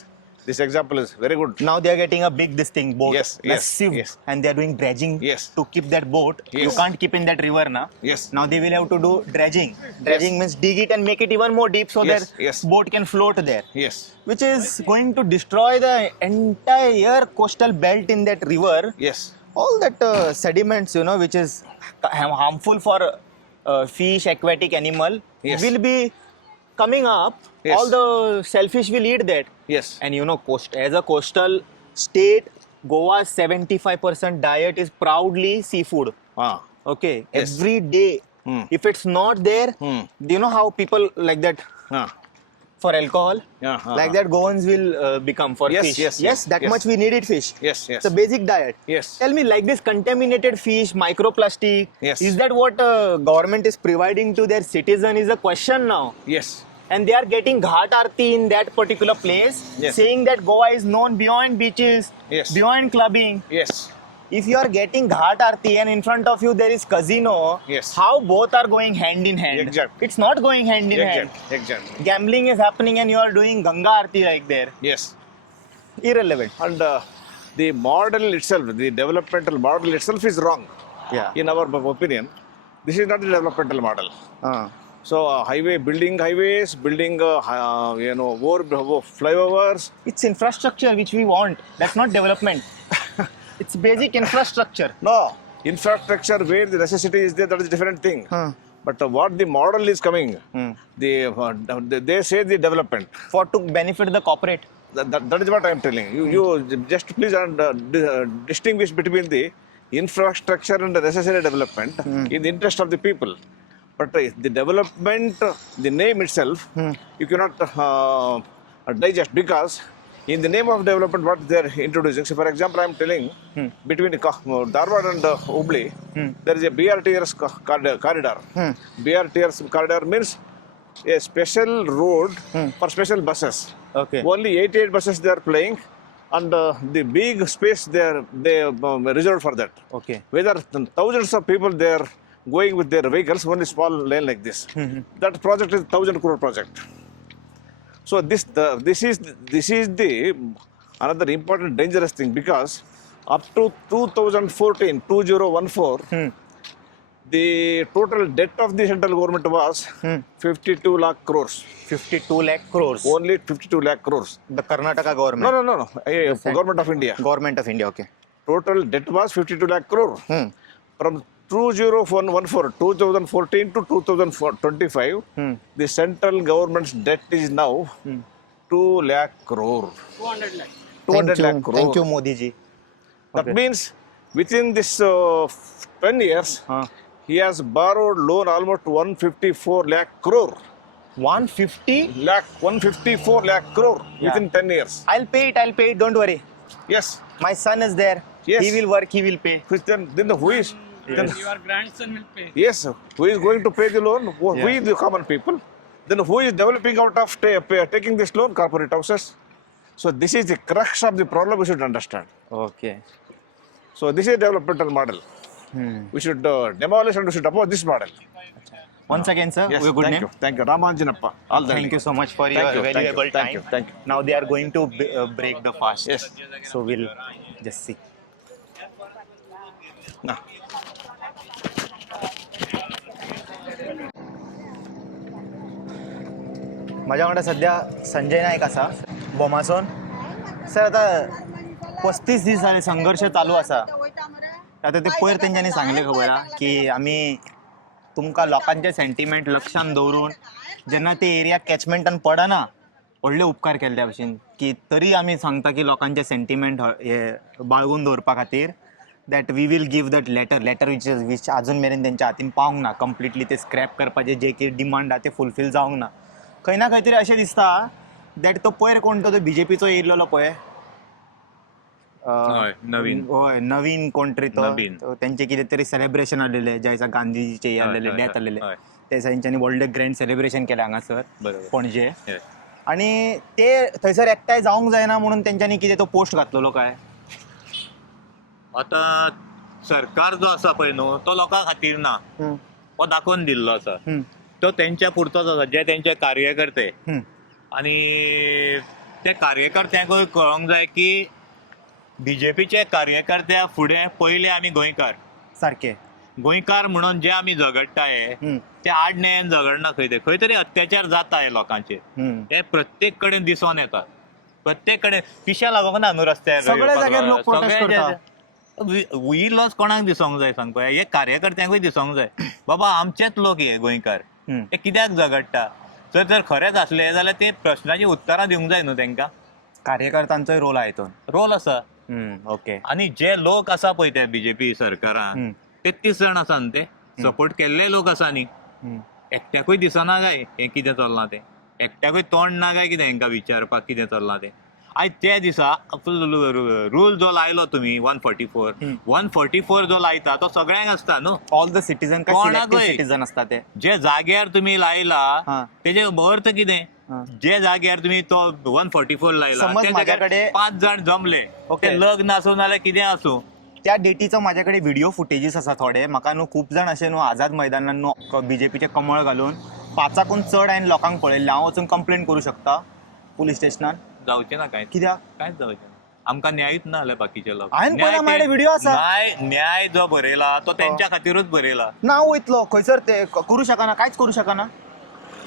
This example is very good. Now they are getting a big boat, Yes, massive, yes. and they are doing dredging Yes. to keep that boat. You Yes. can't keep in that river now. Yes. Now they will have to do dredging. Dredging means dig it and make it even more deep so Yes, their yes. boat can float there, Yes, which is going to destroy the entire coastal belt in that river. yes, All that sediments, which is harmful for fish, aquatic animal, Yes. will be coming up. Yes. All the shellfish will eat that. yes. And as a coastal state, Goa's 75% diet is proudly seafood. Okay, Yes. every day. If it's not there, do you know how people like that for alcohol? Like that Goans will become for Yes, fish. yes, that yes. much we needed fish. Yes, yes. It's a basic diet. Yes. Tell me, like this contaminated fish, microplastic, Yes. is that what government is providing to their citizen is a question now. Yes. And they are getting Ghat Aarti in that particular place, Yes. saying that Goa is known beyond beaches, Yes. beyond clubbing. Yes. If you are getting Ghat Aarti and in front of you there is casino, Yes. how both are going hand in hand? Exactly. It's not going hand in hand. Exactly. Gambling is happening and you are doing Ganga Aarti like there. Yes. Irrelevant. And the model itself, the developmental model itself is wrong. Yeah. In our opinion, this is not the developmental model. So building highways, building flyovers. It's infrastructure which we want. That's not development. It's basic infrastructure. No, infrastructure where the necessity is there, that is a different thing. But what the model is coming, they say the development. For to benefit the corporate. That is what I am telling you. You just please distinguish between the infrastructure and the necessary development in the interest of the people. But the development, the name itself, you cannot digest, because in the name of development, what they are introducing. So, for example, I am telling between Dharwad and Hubli, there is a BRTS corridor. BRTS corridor means a special road for special buses. Okay. Only 88 buses they are playing, and the big space they reserved for that. Okay. Whether thousands of people they are going with their vehicles, only small lane like this. That project is 1,000 crore project. So this is the another important dangerous thing, because Up to 2014, the total debt of the central government was 52 lakh crores. 52 lakh crores. Only 52 lakh crores. The Karnataka government. No. Government of India. Government of India, okay. Total debt was 52 lakh crore. From 2014 to 2025, the central government's debt is now 2 lakh crore. 200 lakh. 200 lakh crore. Thank you, Modi ji. That means within this 10 years, he has borrowed loan almost 154 lakh crore. 154 lakh crore within 10 years. I'll pay it, don't worry. Yes. My son is there. Yes. He will work, he will pay. Then who is? Then, Your grandson will pay. yes. Who is going to pay the loan? Who is the common people? Then who is developing out of taking this loan? Corporate houses. So this is the crux of the problem we should understand. Okay. So this is a developmental model. We should demolish and we should oppose this model. Once again, sir, Yes, your good thank name. you. Thank you. Ramanjanappa. All the Thank you so much for Thank your you, thank you, valuable thank time. you, thank you. Now they are going to break the fast. Yes. So we'll just see. Nah. माझ्याकडे सध्या संजय नाईक असा बोमासोन sir आता 35 दीस झाले संघर्ष चालू असा आता ते पयर तेंच्यांनी सांगले खबर हा की आम्ही तुमकां लोकांचे सेंटिमेंट लक्षांत दवरून जेन्ना ते एरिया कॅचमेंटान पडना व्हडले उपकार केले त्या भशेन की तरी आमी सांगता की लोकांचे सेंटिमेंट हे बाळगून दवरपा खातीर that we will give that letter which अजून मेरेन तेंच्या हातीन पावूंक ना कंप्लिटली ते स्क्रॅप करपाचे जे कितें डिमांड आहा ते फुलफील जावंक ना खंय ना खंय तरी अशें दिसता दॅट तो पयर कोण तो BJPचो येयल्लो पळय नवीन होय नवीन कोण तरी नवीन. तो तेंचे कितें तरी सेलिब्रेशन आसलेले ज्या दिसा गांधीजीचे हे आसलेले हय, डेथ हय, आसलेले हय. त्या दिसा तेंच्यांनी व्हडले ग्रँड सेलिब्रेशन केलें हांगासर बरोबर. पणजे Yes. आणि ते थंयसर एकठांय जावंक जायना म्हणून तेंच्यांनी कितें तो पोस्ट घातलेलो काय आता सरकार जो आसा पळय न्हू तो लोकां खातीर ना हो दाखोवन दिल्लो आसा तो तेंच्या पुरतोच आसा जे तेंचे कार्यकर्ते आनी ते कार्यकर्त्यांकूय कळोंक जाय की BJPचे कार्यकर्त्या फुडें पयले आमी गोंयकार सारके गोंयकार म्हणून जे आमी झगडटाय ते आडनेन झगडना खंय तरी अत्याचार जाताय लोकांचे हे प्रत्येक कडेन दिसून येता प्रत्येक कडेन पिशा लागोंक ना न्हू रस्त्यार सगळ्या जाग्यार लोक protest करता. इलोच कोणाक दिसोंक जाय सांग पळय हे कार्यकर्त्यांकूय दिसोंक जाय बाबा आमचेच लोक हे गोंयकार हे कित्याक झगडटा जर खरेंच असले जाल्यार ते प्रश्नाची उत्तरां दिवंक जाय न्हू तेंकां कार्यकर्त्यांचोय रोल आहे तो रोल आसा ओके आणि जे लोक आसा पळय ते BJP सरकारान 33 जण आसा न्ही ते सपोर्ट केल्ले लोक आसा न्ही एकट्याकूय दिसना काय हे कितें चल्लां तें एकट्याकूय तोंड ना काय कितें हेंकां विचारपाक कितें चल्लां तें आयज त्या दिसा रूल जो लायलो तुमी 144 जो लायता तो सगळ्यांक आसता न्हू ऑल द सिटीजन कोणाकूय. सिटीजन असतात ते जे जाग्यार तुम्ही लायला तेजे अर्थ कितें जे जाग्यार तुम्ही तो 144 लायला समज त्या माझ्याकडे- जाग्यार 5 जण जमले ओके. ते लग्न आसूं नाल्यार कितें आसूं त्या डेटीचो माझ्याकडे व्हिडिओ फुटेजीस आसा थोडे म्हाका न्हू खूब जाण अशे न्हू आझाद मैदानान न्हू BJPचे कमळ घालून 5ाकून चड हांवें लोकांक पळयल्ले हांव वचून कंप्लेंट करूं शकता पुलीस स्टेशनान जावचें ना कांय कित्याक कांयच जावचें ना आमकां न्यायूच ना जाल्यार बाकीचे लोक हांवें पळयला माझ्याकडे व्हिडिओ आसा. न्याय जो बरयला तो तेंच्या खातीरूच बरयला ना वयतलो खंयसर ते करूं शकना कांयच करूं शकना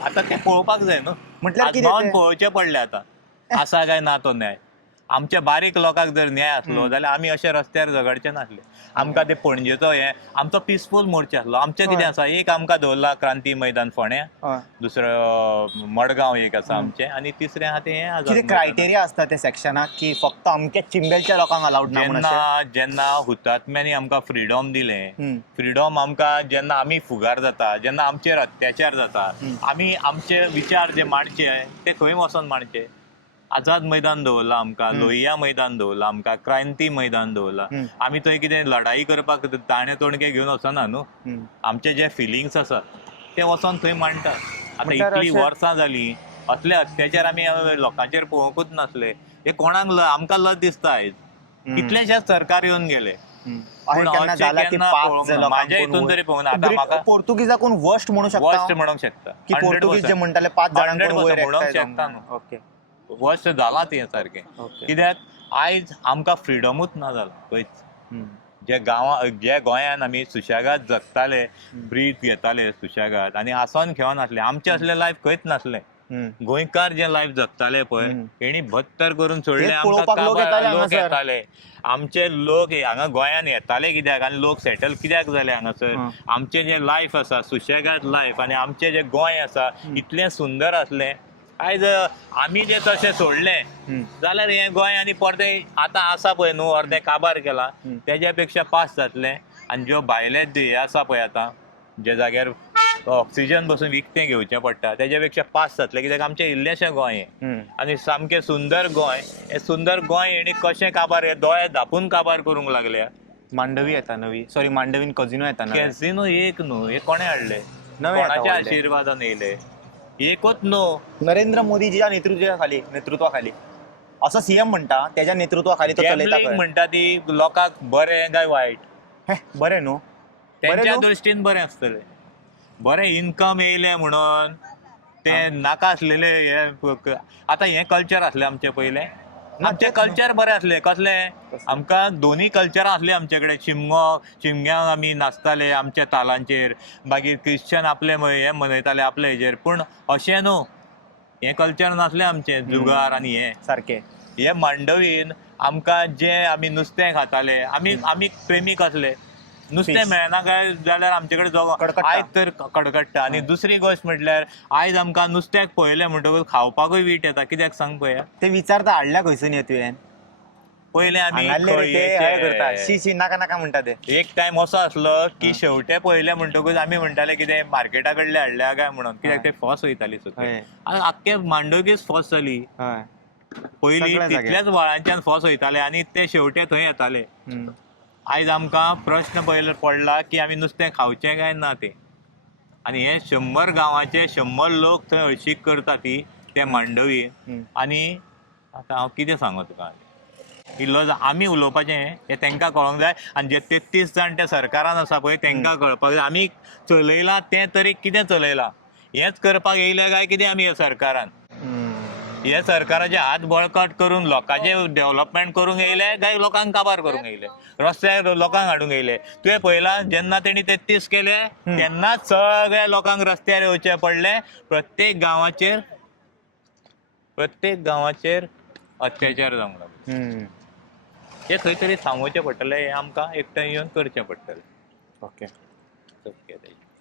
आतां ते पळोवपाक जाय न्हू म्हटल्यार कितें आजमावन तें? पळोवचें पडलें आतां आसा काय ना तो न्याय आमच्या बारीक लोकांक जर न्याय आसलो जाल्यार आमी अशे रस्त्यार झगडचे नासले आमकां ते पणजेचो हे आमचो पिसफूल मोर्चा आसलो आमचें कितें आसा एक आमकां दवरला क्रांती मैदान फोण्या दुसरो मडगांव एक आसा आमचें आनी तिसरें आहा तें हें आझाद कितें मैदान. क्रायटेरिया असता त्या सेक्शनाक की फक्त अमक्या चिंबेलच्या लोकांक अलाउड ना म्हणून अशें? जेन्ना हुतात्म्यांनी आमकां फ्रिडम दिलें फ्रिडम आमकां जेन्ना आमी फुगार जाता जेन्ना आमचेर अत्याचार जाता आमी आमचे विचार जे मांडचे ते खंय वचोन मांडचे आझाद मैदान दवरला आमकां लोहिया मैदान दवरला आमकां क्रांती मैदान दवरला आमी थंय कितें लढाई करपाक ताणे तोणके घेवन वचना न्हू आमचे जे फिलिंग्स आसा ते वचोन थंय मांडटा आतां इतलीं वर्सां जालीं असले अत्याचार आमी लोकांचेर पळोवंकूच नासले हे कोणाक आमकां लज दिसता आयज कितलेशेच सरकार येवन गेले पूण अशें केन्ना पळोवंक ना. म्हाज्या हितून तरी पळोवंक ना आतां म्हाका पोर्तुगीजाकून वर्स्ट म्हणू शकता वर्स्ट म्हणूंक शकता की पोर्तुगीज जे म्हणटाले 5 जाणांकडून वयर म्हणूंक एकठांय शकता जावन. न्हू ओके वर्स्ट जाला तें सारकें कित्याक आयज आमकां फ्रिडमूच ना जाला खंयच. जे गोंयान आमी सुशेगाद जगताले, ब्रीथ घेताले सुशेगाद आनी आसोन खेळोन आसले, आमचे असले लायफ खंयच नासले. गोंयकार जे लायफ जगताले पळय, हेणी बत्तर करून सोडले. तेच पळोवपाक लोक येताले लोक हांगासर. येताले, आमचे लोक हांगा गोंयान येताले कित्याक आनी लोक सेटल कित्याक जाले हांगासर. आमचे जे लायफ आसा सुशेगाद लायफ आनी आमचे जे गोंय आसा इतलें सुंदर आसलें. आयज आमी जे तशें सोडलें जाल्यार हें गोंय आनी परतें आतां आसा पळय न्हू अर्दें काबार केलां, तेज्या पेक्षा पास जातलें. आनी ज्यो भायले हे आसा पळय आतां जे जाग्यार ऑक्सिजन बसून विकतें घेवचें पडटा तेज्या पेक्षा पास जातलें, कित्याक आमचें इल्लेशें गोंय हें आनी सामकें सुंदर गोंय. हें सुंदर गोंय हेणी कशें काबार, हे दोळे धापून काबार करूंक लागल्या. मांडवी येता नवी, सॉरी मांडवीन कजिनो येता नवे. कॅसिनो एक न्हू, हे कोणे हाडले, नवे येता कोणाच्या व्हडले. आशिर्वादान येयले, एकूच न्हू. नरेंद्र मोदीजीच्या नेतृत्वाखाली असं सीएम म्हणटा, त्याच्या नेतृत्वाखाली तो चलयता गॅम्बलिंग पळय. म्हणटा ती लोकांक बरें काय वायट, हे बरें न्हू, त्यांच्या न्हू? दृश्टीन बरें आसतलें. बरें इन्कम येयलें म्हणून ते नाका आसलेले हे आतां हें कल्चर आसलें आमचें पयलें. आमचें कल्चर बरें आसलें. कसलें, आमकां दोनी कल्चरां आसलीं आमचे कडेन. शिमग्यांक आमी नाचताले आमच्या तालांचेर, मागीर क्रिश्चन आपले हे मनयताले आपले हेजेर. पूण अशें न्हू, हें कल्चर नासलें आमचें जुगार आनी हें सारकें. हे मांडवीन आमकां जे आमी नुस्तें खाताले, आमी प्रेमीक आसले. नुस्तें मेळना काय जाल्यार आमचे कडेन कडकडटा. आयज तर कडकडटा. आनी दुसरी गोश्ट म्हटल्यार आयज आमकां नुस्त्याक पळयलें म्हणटकूच खावपाकूय वीट येता. कित्याक सांग पळया, ते विचारता हाडल्या खंयसून येतुवें. पयलें आमी हांगासले रे ते हे करता, खंयचे- शी शी नाका नाका म्हणटा ते. एक टायम असो आसलो की शेवटे पळयलें म्हणटकूच आमी म्हणटाले कितें मार्केटा कडले हाडल्या काय म्हणून, कित्याक ते फॉस वयताली सगळे. हय. आनी आख्खे मांडवीच फॉस जाली. हय. पयलीं सगळ्या जाग्यार. तितल्याच व्हाळांच्यान फॉस वयताले आनी ते शेवटे थंय येताले. आयज आमकां प्रश्न पडला की आमी नुस्तें खावचें काय ना तें. आनी हे 100 गांवांचे 100 लोक थंय हळशीक करता ती ते मांडवी. आनी आतां हांव कितें सांगू तुका, इल्लो आमी उलोवपाचें हें तांकां कळोंक जाय. आनी जे 33 जाण त्या सरकारान आसा पळय तांकां कळपाक जाय आमी चलयलां तें तरी कितें चलयलां. हेंच करपाक येयलें काय कितें आमी ह्या सरकारान. हे सरकाराचे हात बळकट करून लोकांचे डेव्हलपमेंट करूंक येयले काय लोकांक काबार करूंक येयले, रस्त्यार लोकांक हाडूंक येयले. तुवें पळयलां जेन्ना तेणी 33 केले तेन्नाच सगळ्या लोकांक रस्त्यार येवचें पडलें. प्रत्येक गांवाचेर अत्याचार जावंक लागले. हे खंय तरी सांगोवचें पडटलें, हें आमकां एकठांय येवन करचें पडटलें. Okay,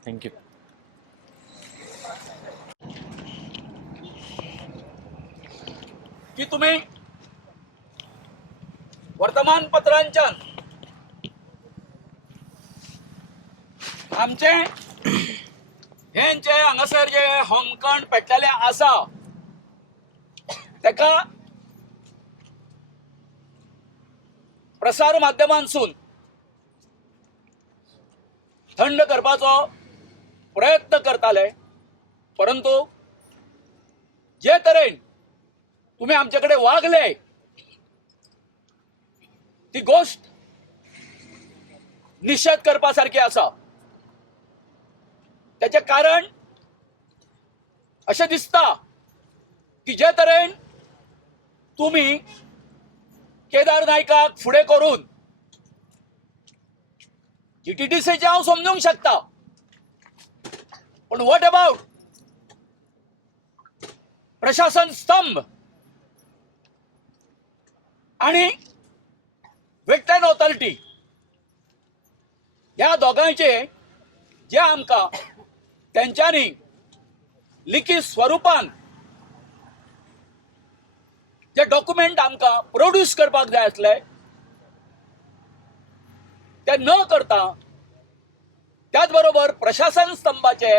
thank you. की तुम्ही वर्तमानपत्रांच्यान आमचे हेंचे हांगासर जे होमखंड पेटलेले आसा तेका प्रसार माध्यमांसून थंड करपाचो प्रयत्न करताले. परंतु जे तरेन तुम्ही आमच्याकडे वागले ती गोष्ट निषेध करपासारखी आसा. त्याचे कारण अशें दिसता की जे तरेन तुम्ही केदार नायकाक फुडें करून GTDCचे हांव समजूंक शकता, पण व्हॉट अबाउट प्रशासन स्तंभ आणि वेटलँड ऑथॉरिटी ह्या दोगांचे जे आमकां तेंच्यांनी लिखीत स्वरुपान जे डॉक्युमेंट आमकां प्रोड्यूस करपाक जाय आसले ते न करता त्याच बरोबर प्रशासन स्तंभाचे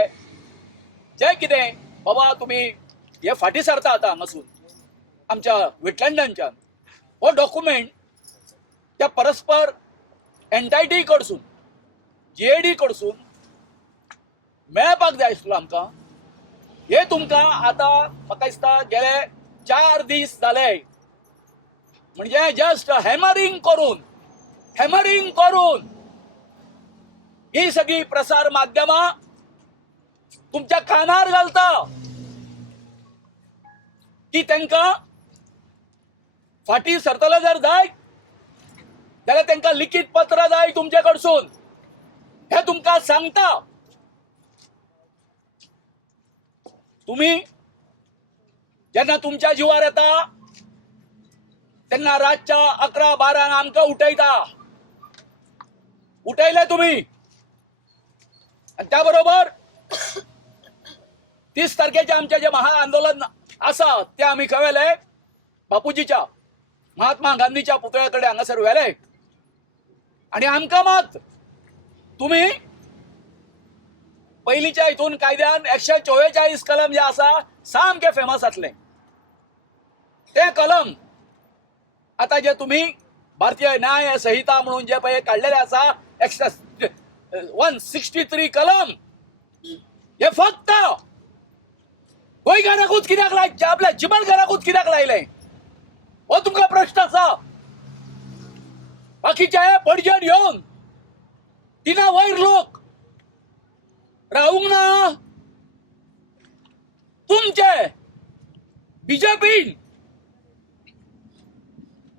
जे कितें बाबा तुम्ही हे फाटी सरता आतां हांगासून आमच्या वेटलँडांच्यान हो डॉक्युमेंट त्या परस्पर एन्टायटी कडसून GAD कडसून मेळपाक जाय आसलो आमकां. हे तुमकां आतां म्हाका दिसता गेले 4 दीस जाले म्हणजे जस्ट हॅमरिंग करून ही सगळी प्रसार माध्यमां तुमच्या कानार घालता की तांकां फाटी सरतलो जर जाय जाल्यार तांकां लिखीत पत्र जाय तुमचे कडसून, हे तुमकां सांगता. तुम्ही जेन्ना तुमच्या जिवार येता तेन्ना रातच्या 11-12 आमकां उठयता. उठयले तुम्ही, आणि त्या बरोबर 30 तारखेचे आमचे जे महाआंदोलन आसा ते आम्ही खंय व्हेले, बापूजीच्या महात्मा गांधीच्या पुतळ्या कडेन हांगासर व्हेले. आणि आमकां मात तुम्ही पयलींच्या हितून कायद्यान 144 कलम जे आसा सामके फेमस जातले. ते कलम आता जे तुम्ही भारतीय न्याय संहिता म्हणून जे पळय काढलेले आसा 163 कलम, हे फक्त गोंयकारांकूच कित्याक लायचे, आपल्या चिमणकारांकूच कित्याक लायले, हो तुमकां प्रश्न आसा. बाकीचे पडजेन येवन तिना वयर लोक रावूंक ना. तुमचे बीजेपीन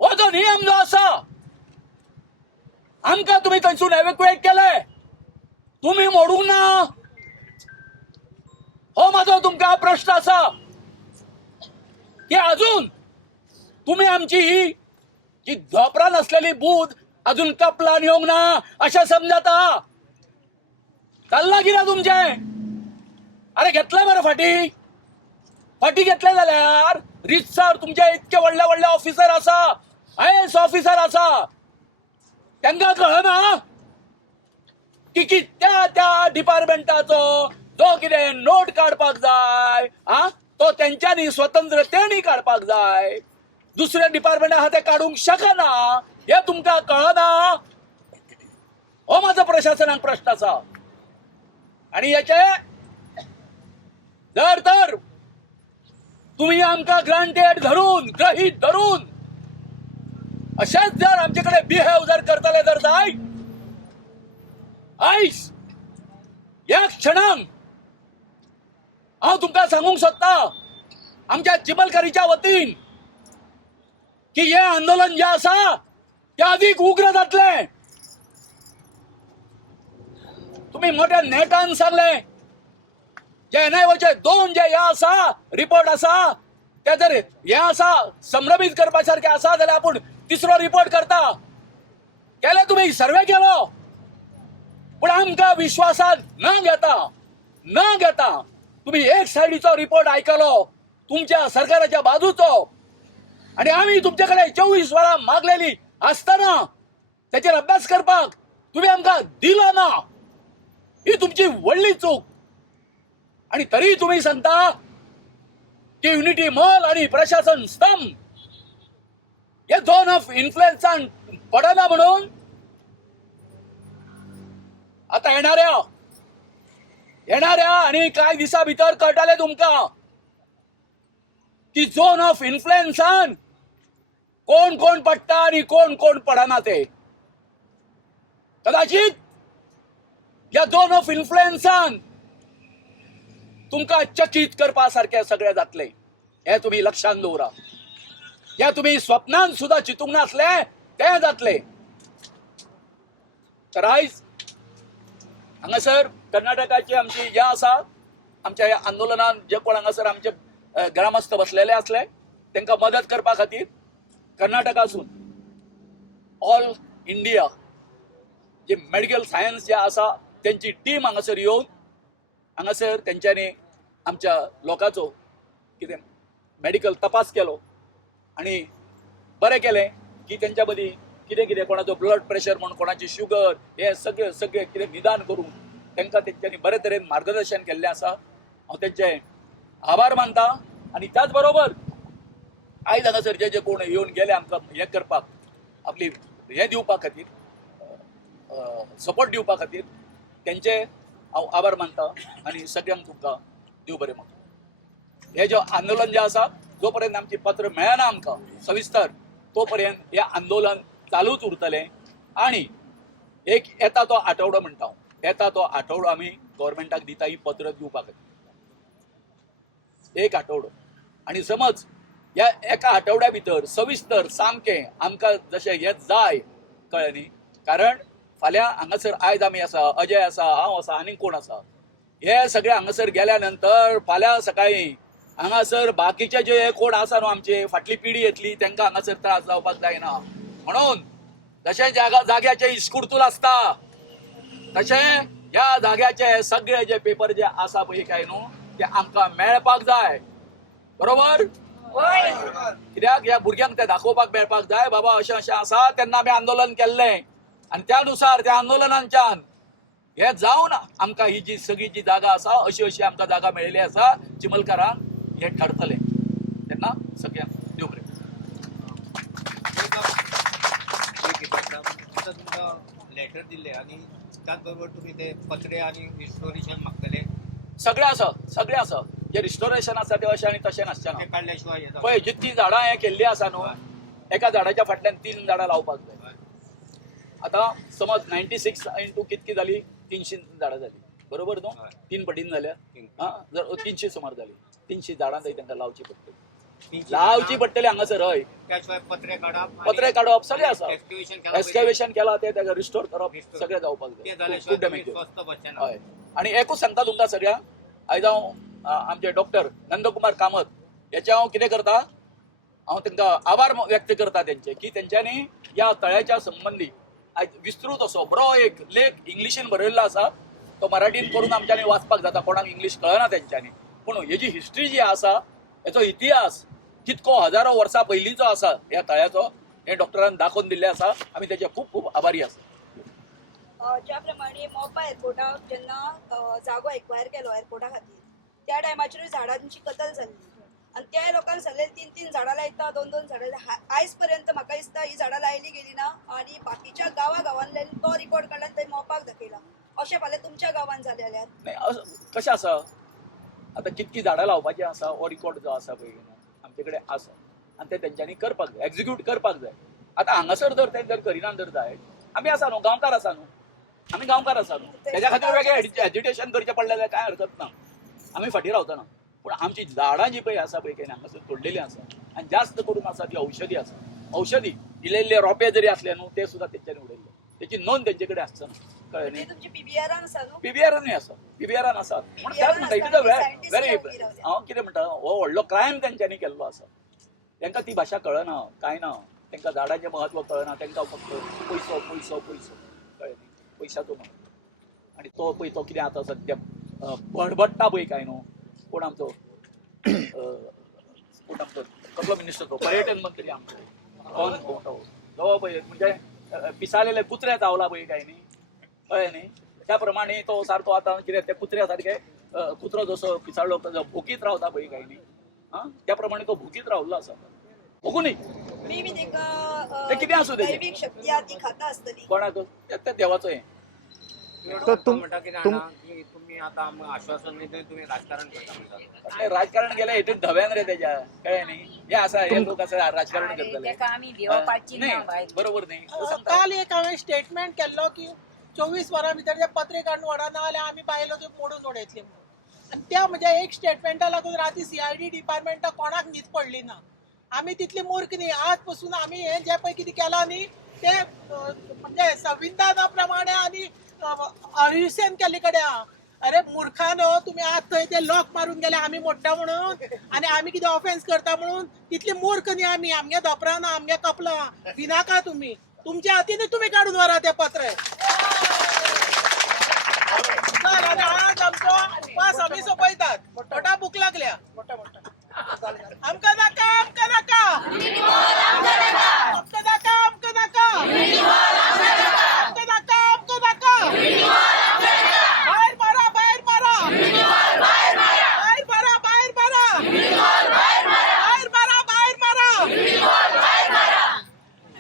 हो जो नियम जो आसा आमकां तुम्ही थंयसून एव्हॅक्युएट केले, तुम्ही मोडूंक ना. हो माझो तुमकां प्रश्न आसा की अजून तुम्ही आमची ही जी धोपरान असलेली बूद अजून कपलान येवंक ना अशें समजता. चल्ला कितें तुमचे? अरे घेतले मरे फाटी घेतले जाल्यार रितसर तुमचे इतके व्हडले व्हडले ऑफिसर आसा, IAS ऑफिसर आसा, तांकां कळना की त्या डिपार्टमेंटाचो जो कितें नोट काडपाक जाय तो तेंच्यांनी स्वतंत्रतेनी काडपाक जाय, दुसरे डिपार्टमेंट आहा ते काडूंक शकना, हे तुमकां कळना. हो माझा प्रशासनाक प्रश्न आसा. आणि याचे जर तर तुम्ही आमकां ग्रांटेड धरून ग्रहीत धरून अशेंच जर आमचेकडे बिहेव जर करतले जर जाय, आयज या क्षणाक हांव तुमकां सांगूंक सोदता आमच्या चिमलकरीच्या वतीन की हे आंदोलन जे आसा ते अधिक उग्र जातले. तुम्ही मोठ्या नेटान सांगले जे NIOचे 2 जे हे आसा रिपोर्ट आसा ते जर हे आसा संभ्रमित करपा सारखे आसा जाल्यार आपूण तिसरो रिपोर्ट करता. केले तुम्ही सर्वे केलो, पण आमकां विश्वासात न घेता तुम्ही एक सायडीचो रिपोर्ट आयकलो तुमच्या सरकाराच्या बाजूचो, आणि आम्ही तुमच्याकडे 24 वरां मागलेली असताना त्याचेर अभ्यास करपाक तुम्ही आमकां दिलो ना. ही तुमची व्हडली चूक. आणि तरी तुम्ही सांगता की युनिटी मॉल आणि प्रशासन स्तंभ हे झोन ऑफ इन्फ्लुएन्सान पडना म्हणून. आता येणाऱ्या आणि काही दिसा भितर कळटले तुमकां की झोन ऑफ इन्फ्लुएन्सान कोण कोण पडटा आणि कोण कोण पडना ते. कदाचित या झोन ऑफ इन्फ्लुएन्सान तुमकां चकित करपा सारखे सगळे जातले, हे तुम्ही लक्षात दवरा. हे तुम्ही स्वप्नान सुद्धा चितूंक नासले ते जातले. तर आयज हांगासर कर्नाटकाची आमची जे आसा आमच्या ह्या आंदोलनान जे कोण हांगासर आमचे ग्रामस्थ बसलेले असले तांकां मदत करपा खातीर कर्नाटकासून ऑल इंडिया जे मेडिकल सायन्स जे आसा त्यांची टीम हांगासर येवन हांगासर तेंच्यांनी आमच्या लोकांचो कितें मेडिकल तपास केलो आणि बरें केलें की तेंच्या मदीं कितें कितें कोणाचो ब्लड प्रेशर म्हण कोणाची शुगर हे सगळे कितें निदान करून तांकां तेंच्यांनी बरे तरेन मार्गदर्शन केल्लें आसा. हांव तेंचे आभार मानता. आणि त्याच बरोबर आयज हांगासर जे कोण येवन गेले आमकां हें करपाक आपली हें दिवपा खातीर सपोर्ट दिवपा खातीर तेंचे हांव आभार मानता. आणि सगळ्यांक तुमकां देव बरें मागता. हे जे आंदोलन जे आसा जो पर्यंत आमची पत्र मेळना आमकां सविस्तर तो पर्यंत हे आंदोलन चालूच उरतलें. आणि एक येता तो आठवडो म्हणटा येता तो आठवडो आमी गव्हर्मेंटाक दिता ही पत्र दिवपा खातीर एक आठवडो. आणि समज ह्या एका आठवड्या भितर सविस्तर सामकें आमकां जशें हें जाय कळ्ळें न्ही. कारण फाल्यां हांगासर आयज आमी आसा, अजय आसा, हांव आसा, आनीक कोण आसा, हे सगळे हांगासर गेल्या नंतर फाल्यां सकाळीं हांगासर बाकीचे जे कोण आसा न्हू आमचे फाटली पिढी येतली तांकां हांगासर त्रास जावपाक जायना. म्हणून जशें जाग्याचे इस्कुर्तूल आसता तशें ह्या जाग्याचे सगळे जे पेपर जे आसा पळय काय न्हू ते आमकां मेळपाक जाय. बरोबर? कित्याक ह्या भुरग्यांक ते दाखोवपाक मेळपाक जाय बाबा अशें अशें आसा. तेन्ना आमी आंदोलन केल्लें आनी त्या नुसार त्या आंदोलनांच्यान हे जावन आमकां ही जी सगळी जी जागा आसा अशी अशी आमकां जागा मेळिल्ली आसा चिमलकारांक हे ठरतलें. तेन्ना सगळ्यांक देव बरें. लेटर दिले आणि त्याच बरोबर तुम्ही ते पत्रे आणि रिस्टोरेशन मागतले सगळे आसा जे रिस्टोरेशन आसा ते अशें आनी तशें नासचें ते ना. काडल्याशिवाय पळय जितली झाडां हे केल्ली आसा न्हू एका झाडाच्या फाटल्यान 3 झाडां लावपाक जाय. आतां समज 96 इंटू कितकी जाली 300 झाडां जाली. बरोबर न्हू 3 पटीन जाल्या जर 300 सुमार जाली. 300 झाडां थंय तांकां लावची पडटली हांगासर. हय त्याशिवाय पत्रे काडप सगळें आसा. एक्सकॅव्हेशन केला ते ताका रिस्टोर करप सगळें जावपाक जाय. खूब डॅमेज हय. आनी एकूच सांगता तुमकां सगळ्यांक आयज हांव आमचे डॉक्टर नंदकुमार कामत हेचे हांव कितें करता हांव तांकां आभार व्यक्त करता तेंचे की तेंच्यांनी ह्या तळ्याच्या संबंदी आयज विस्तृत असो बरो एक लेख इंग्लिशीन बरयल्लो आसा. तो मराठीन करून आमच्यांनी वाचपाक जाता कोणाक इंग्लीश कळना तेंच्यांनी. पूण हेजी हिस्ट्री जी आसा हेचो इतिहास कितको हजारो वर्सां पयलींचो आसा ह्या तळ्याचो हे डॉक्टरान दाखोवन दिल्लें आसा. आमी तेचे खूब खूब आभारी आसा. ज्या प्रमाणे मोपा एअरपोर्टाक जेन्ना जागो एक्वायर केलो एअरपोर्टा खातीर त्या टायमाचेरूय झाडांची कत्तल जाल्ली आनी त्या लोकांक सगळे 3 झाडां लायता 2 झाडां आयज पर्यंत म्हाका दिसता ही झाडां लायली गेली ना. आनी बाकीच्या गांवांतल्यान तो रिकॉर्ड काडला थंय मोपाक दाखयला. अशें फाल्यां तुमच्या गांवांत जालें जाल्यार नाही कशें आसा आतां कितकी झाडां लावपाची आसा हो रिकॉर्ड जो आसा पळय आमचे कडेन आसा आनी ते तेंच्यांनी करपाक जाय एक्झिक्यूट करपाक जाय. आतां हांगासर जर ते जर करिना जर जायत आमी आसा न्हू गांवकार आसा न्हू आमी गांवकार आसा न्हू तेज्या खातीर वेगळें एज्युटेशन करचें पडलें जाल्यार कांय हरकत ना. आमी फाटीं रावतना पूण आमची झाडां जी पळय आसा पळय की हांगासर तोडलेलीं आसा आनी जास्त करून आसा ती औषधी आसा. औषधी इल्ले रोंपे जरी असले न्हू ते सुद्दां तेंच्यांनी उडयल्ले तेची नोंद तेंचे कडेन आसचना. कळ्ळें न्ही. तुमची पीबीआरान आसा न्हू पीबीआरानूय आसा पीबीआरान आसा पूण त्याच म्हणटा इट इज अ व्हेरी हांव कितें म्हणटा हो व्हडलो क्रायम तेंच्यांनी केल्लो आसा. तांकां ती भाशा कळना कांय ना. तांकां झाडांचें महत्व कळना. तांकां फक्त पयसो पयसो पयसो कळ्ळें न्ही पयशाचो महत्व. आनी तो पळय तो कितें आतां सद्या भडभडटा पळय काय न्हू. कोण आमचो कसलो मिनिस्टर तो पर्यटन मंत्री आमचो जो पळय म्हणजे पिसालेले कुत्रे चावला पळय काय न्ही कळ्ळें न्ही. त्या प्रमाणे तो सारको आतां कितें ते कुत्र्या सारके कुत्रो जसो पिसाळ्ळो भुकीत रावता पळय काय न्ही त्या प्रमाणे तो भुकीत रावल्लो आसा. भोगू न्ही ते कितें आसूं तेजें दैवीक शक्ती आहा ती खाता आसतली. कोणाक ते देवाचो हें. तुम्ही आता आश्वासन नाही तुम्ही राजकारण करता. राजकारण गेल्या हेतून धव्यान रे त्याच्या कळ्ळें न्ही. हे आसा हे लोक आसा राजकारण करतले नाही बरोबर नाही. काल एक हांवें स्टेटमेंट केल्लो की 24 वरां भितर जे पत्रे काडून वडना जाल्यार आमी बायलो त्यो मोडून उडयतली म्हणून. आनी त्या म्हज्या एक स्टेटमेंटा लागून राती CID डिपार्टमेंटा कोणाक न्हीद पडली ना. आमी तितली मूर्ख न्ही. आज पासून आमी हे जे पळय कितें केलां न्ही ते म्हणजे संविधाना प्रमाणे आनी अहिंसेन केल्ले कडेन आहा. अरे मूर्खानो तुम्ही आज थंय ते लॉक मारून गेले आमी मोडटा म्हणून आनी आमी कितें ऑफेन्स करता म्हणून. तितली मूर्ख न्ही आमी. आमगे धोपरां ना आमगे कपलां भिनाका तुमी. तुमच्या हातीनूच तुमी काडून व्हरा ते पत्रे. आनी आज आमचो उपास आमी सोंपयतात. मोठा भूक लागल्या आमकां नाका आमकां नाका आमकां नाका आमकां नाका आमकां नाका आमकां नाका. बाहेर मारा बाहेर मारा बाहेर मारा बाहेर मारा बाहेर मारा.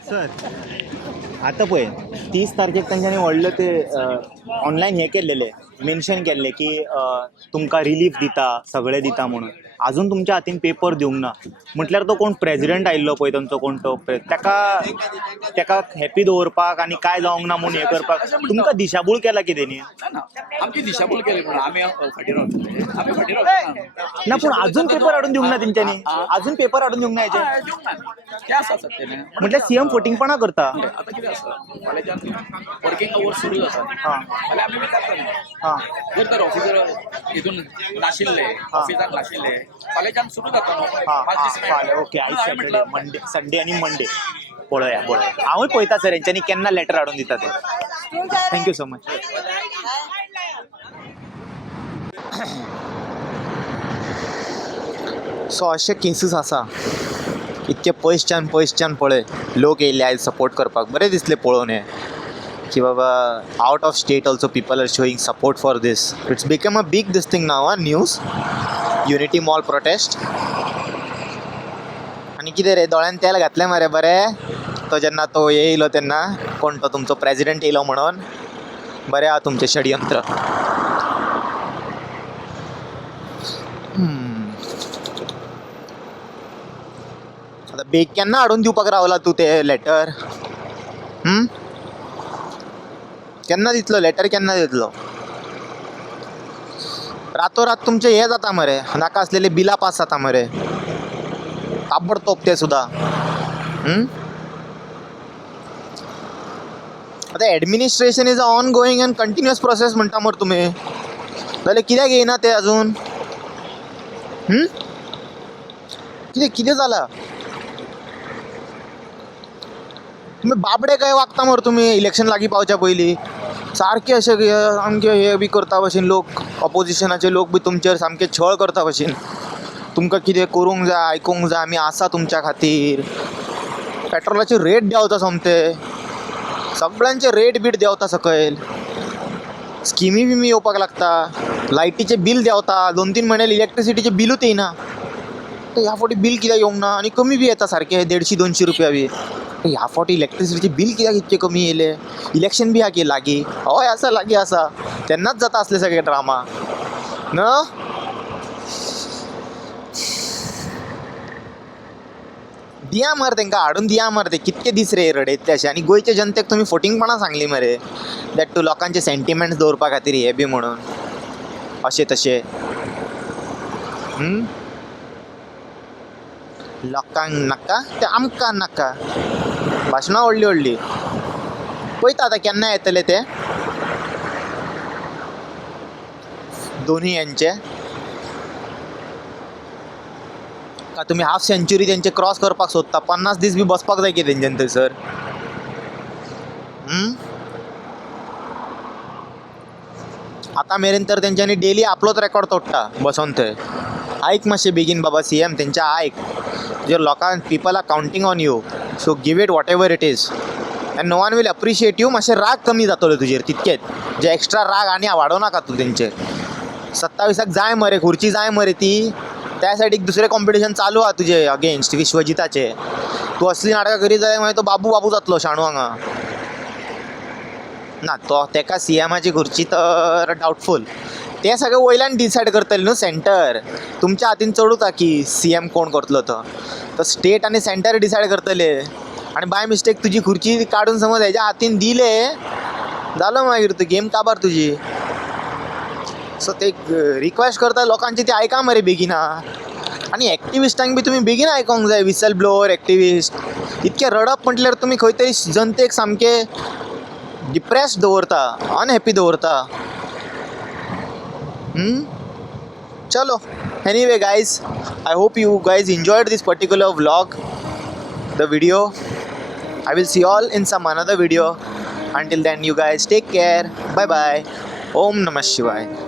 सर आता पळय 30 तारखेक तांच्यांनी व्हडले ते ऑनलायन हे केल्लेले मेन्शन केल्ले की तुमकां रिलीफ दिता सगळे दिता म्हणून. अजून तुमच्या हातीन पेपर दिवंक ना म्हटल्यार तो कोण प्रेसिडेंट आयिल्लो पळय तांचो कोण तो तेका हॅपी दवरपाक आनी काय जावंक ना म्हणून हें करपाक तुमकां दिशाभूल केला कितें न्ही ना आमची दिशाभूल केली म्हणून आम्ही फाटीं रावतले आमी फाटीं रावतना ना पूण अजून पेपर हाडून दिवंक ना तेंच्यांनी अजून पेपर हाडून दिवंक ना हेचे ते आसा सत्य न्ही म्हटल्यार सीएम फटिंगपणा करता आता कितें आसा कॉलेजान वर्किंग आवर्स सुरू जाता जाल्यार आमी विचारता न्ही हां जर तर ऑफिसर हितून नाशिल्ले ऑफिसाक नाशिल्ले कॉलेजान सुरू जाता न्हू हां 5 दीस फाल्यां ओके आयज सॅटर्डे मंडे संडे आनी मंडे पळोवया हांवूय पळयता सर हेंच्यांनी केन्ना लेटर हाडून दिता ते थँक्यू सो मच सो अशे केसीस आसा इतके पयसच्यान पळय लोक येयले आयज सपोर्ट करपाक बरें दिसलें पळोवन हें की बाबा out of state also people are showing support for this it's become a big this thing now news Unity Mall protest आनी कितें रे दोळ्यान तेल घातलें मरे बरें तो जेन्ना तो येयलो तेन्ना कोण तो तुमचो प्रेसिडेंट येयलो म्हणून बरें आहा तुमचें षडयंत्र आतां बेग केन्ना हाडून दिवपाक रावला तूं तें लेटर केन्ना दितलो लेटर केन्ना दितलो रातोरात तुमचें हें जाता मरे नाका आसलेले बिलां पास जाता मरे ताबडतोब ते सुद्दां आतां administration is a on going and continuous process म्हणटा मरे तुमी जाल्यार कित्याक येयना ते अजून कितें जालां तुमी बाबडे काय वागता मरे तुमी इलेक्शन लागीं पावच्या पयलीं सारके अशे सामके हे बी करता भशेन लोक ऑपोजिशनाचे लोक बी तुमचेर सामके छळ करता भशेन तुमकां कितें करूंक जाय आयकूंक जाय आमी आसा तुमच्या खातीर पेट्रोलाचे रेट देंवता सोमते सगळ्यांचे रेट बीट देंवता सकयल स्किमी बिमी येवपाक लागता लायटीचे बील देंवता 2-3 म्हयने इलेक्ट्रिसिटीचे बिलूच येयना तर ह्या फावटी बील कित्याक येवंक ना आनी कमी बी येता सारके 150-200 रुपया बी ह्या फावटी इलेक्ट्रिसिटीचे बील कित्याक इतके कमी येयले इलेक्शन बी हा की लागीं हय आसा लागीं आसा तेन्नाच जाता असले सगळे ड्रामा न दिया मरे तांकां हाडून दिया मरे ते कितके दीस रे रडयतले अशें आनी गोंयच्या जनतेक तुमी फटिंगपणां सांगली मरे दॅट टू लोकांचे सेंटिमेंट्स दवरपा खातीर हे बी म्हणून अशें तशें लोकांक नाका ते आमकां नाका भाशणां व्हडली पळयता आतां केन्ना येतले ते दोनी यांचे का तुमी हाफ सेंच्युरी तेंचे क्रॉस करपाक सोदता 50 दीस बी बसपाक जाय कितें तेंच्यान थंयसर आतां मेरेन तर तेंच्यांनी डेली आपलोच रेकॉर्ड तोडटा बसोन थंय आयक मातशें बेगीन बाबा सीएम तेंच्या आयक तुज्या लोकांक people are counting on you so give it whatever it is and no one will appreciate you मातशें राग कमी जातलो तुजेर तितकेच जे एक्स्ट्रा राग आनी वाडोव नाका तूं तेंचेर 27 जाय मरे खुर्ची जाय मरे ती त्या सायडीक दुसरें कॉम्पिटिशन चालू आहा तुजे अगेन्स्ट विश्वजिताचे तूं असली नाटकां करीत जाल्यार मागीर तो बाबू जातलो शाणू हांगा ना तो तेका सीएमाची खुर्ची तर डावटफूल ते सगळे वयल्यान डिसायड करतले न्हू सेंटर तुमच्या हातीन चडूच आहा की सीएम कोण करतलो तो स्टेट आनी सेंटर डिसायड करतले आनी बाय मिस्टेक तुजी खुर्ची काडून समज हेज्या हातीन दिले जालो मागीर तू गेम काबार तुजी सो ते रिक्वेस्ट करता लोकांची ती आयका मरे बेगिना आनी एक्टिविस्टांक बी तुमी बेगीन आयकोंक जाय विसल ब्लोअर एक्टिविस्ट इतके रडप म्हटल्यार तुमी खंय तरी जनतेक सामके डिप्रेस्ड दवरता अनहॅपी दवरता चलो anyway guys I hope you guys enjoyed this particular vlog, the video. I will see you all in some another video. Until then, you guys take care. Bye bye. Om Namah Shivaya.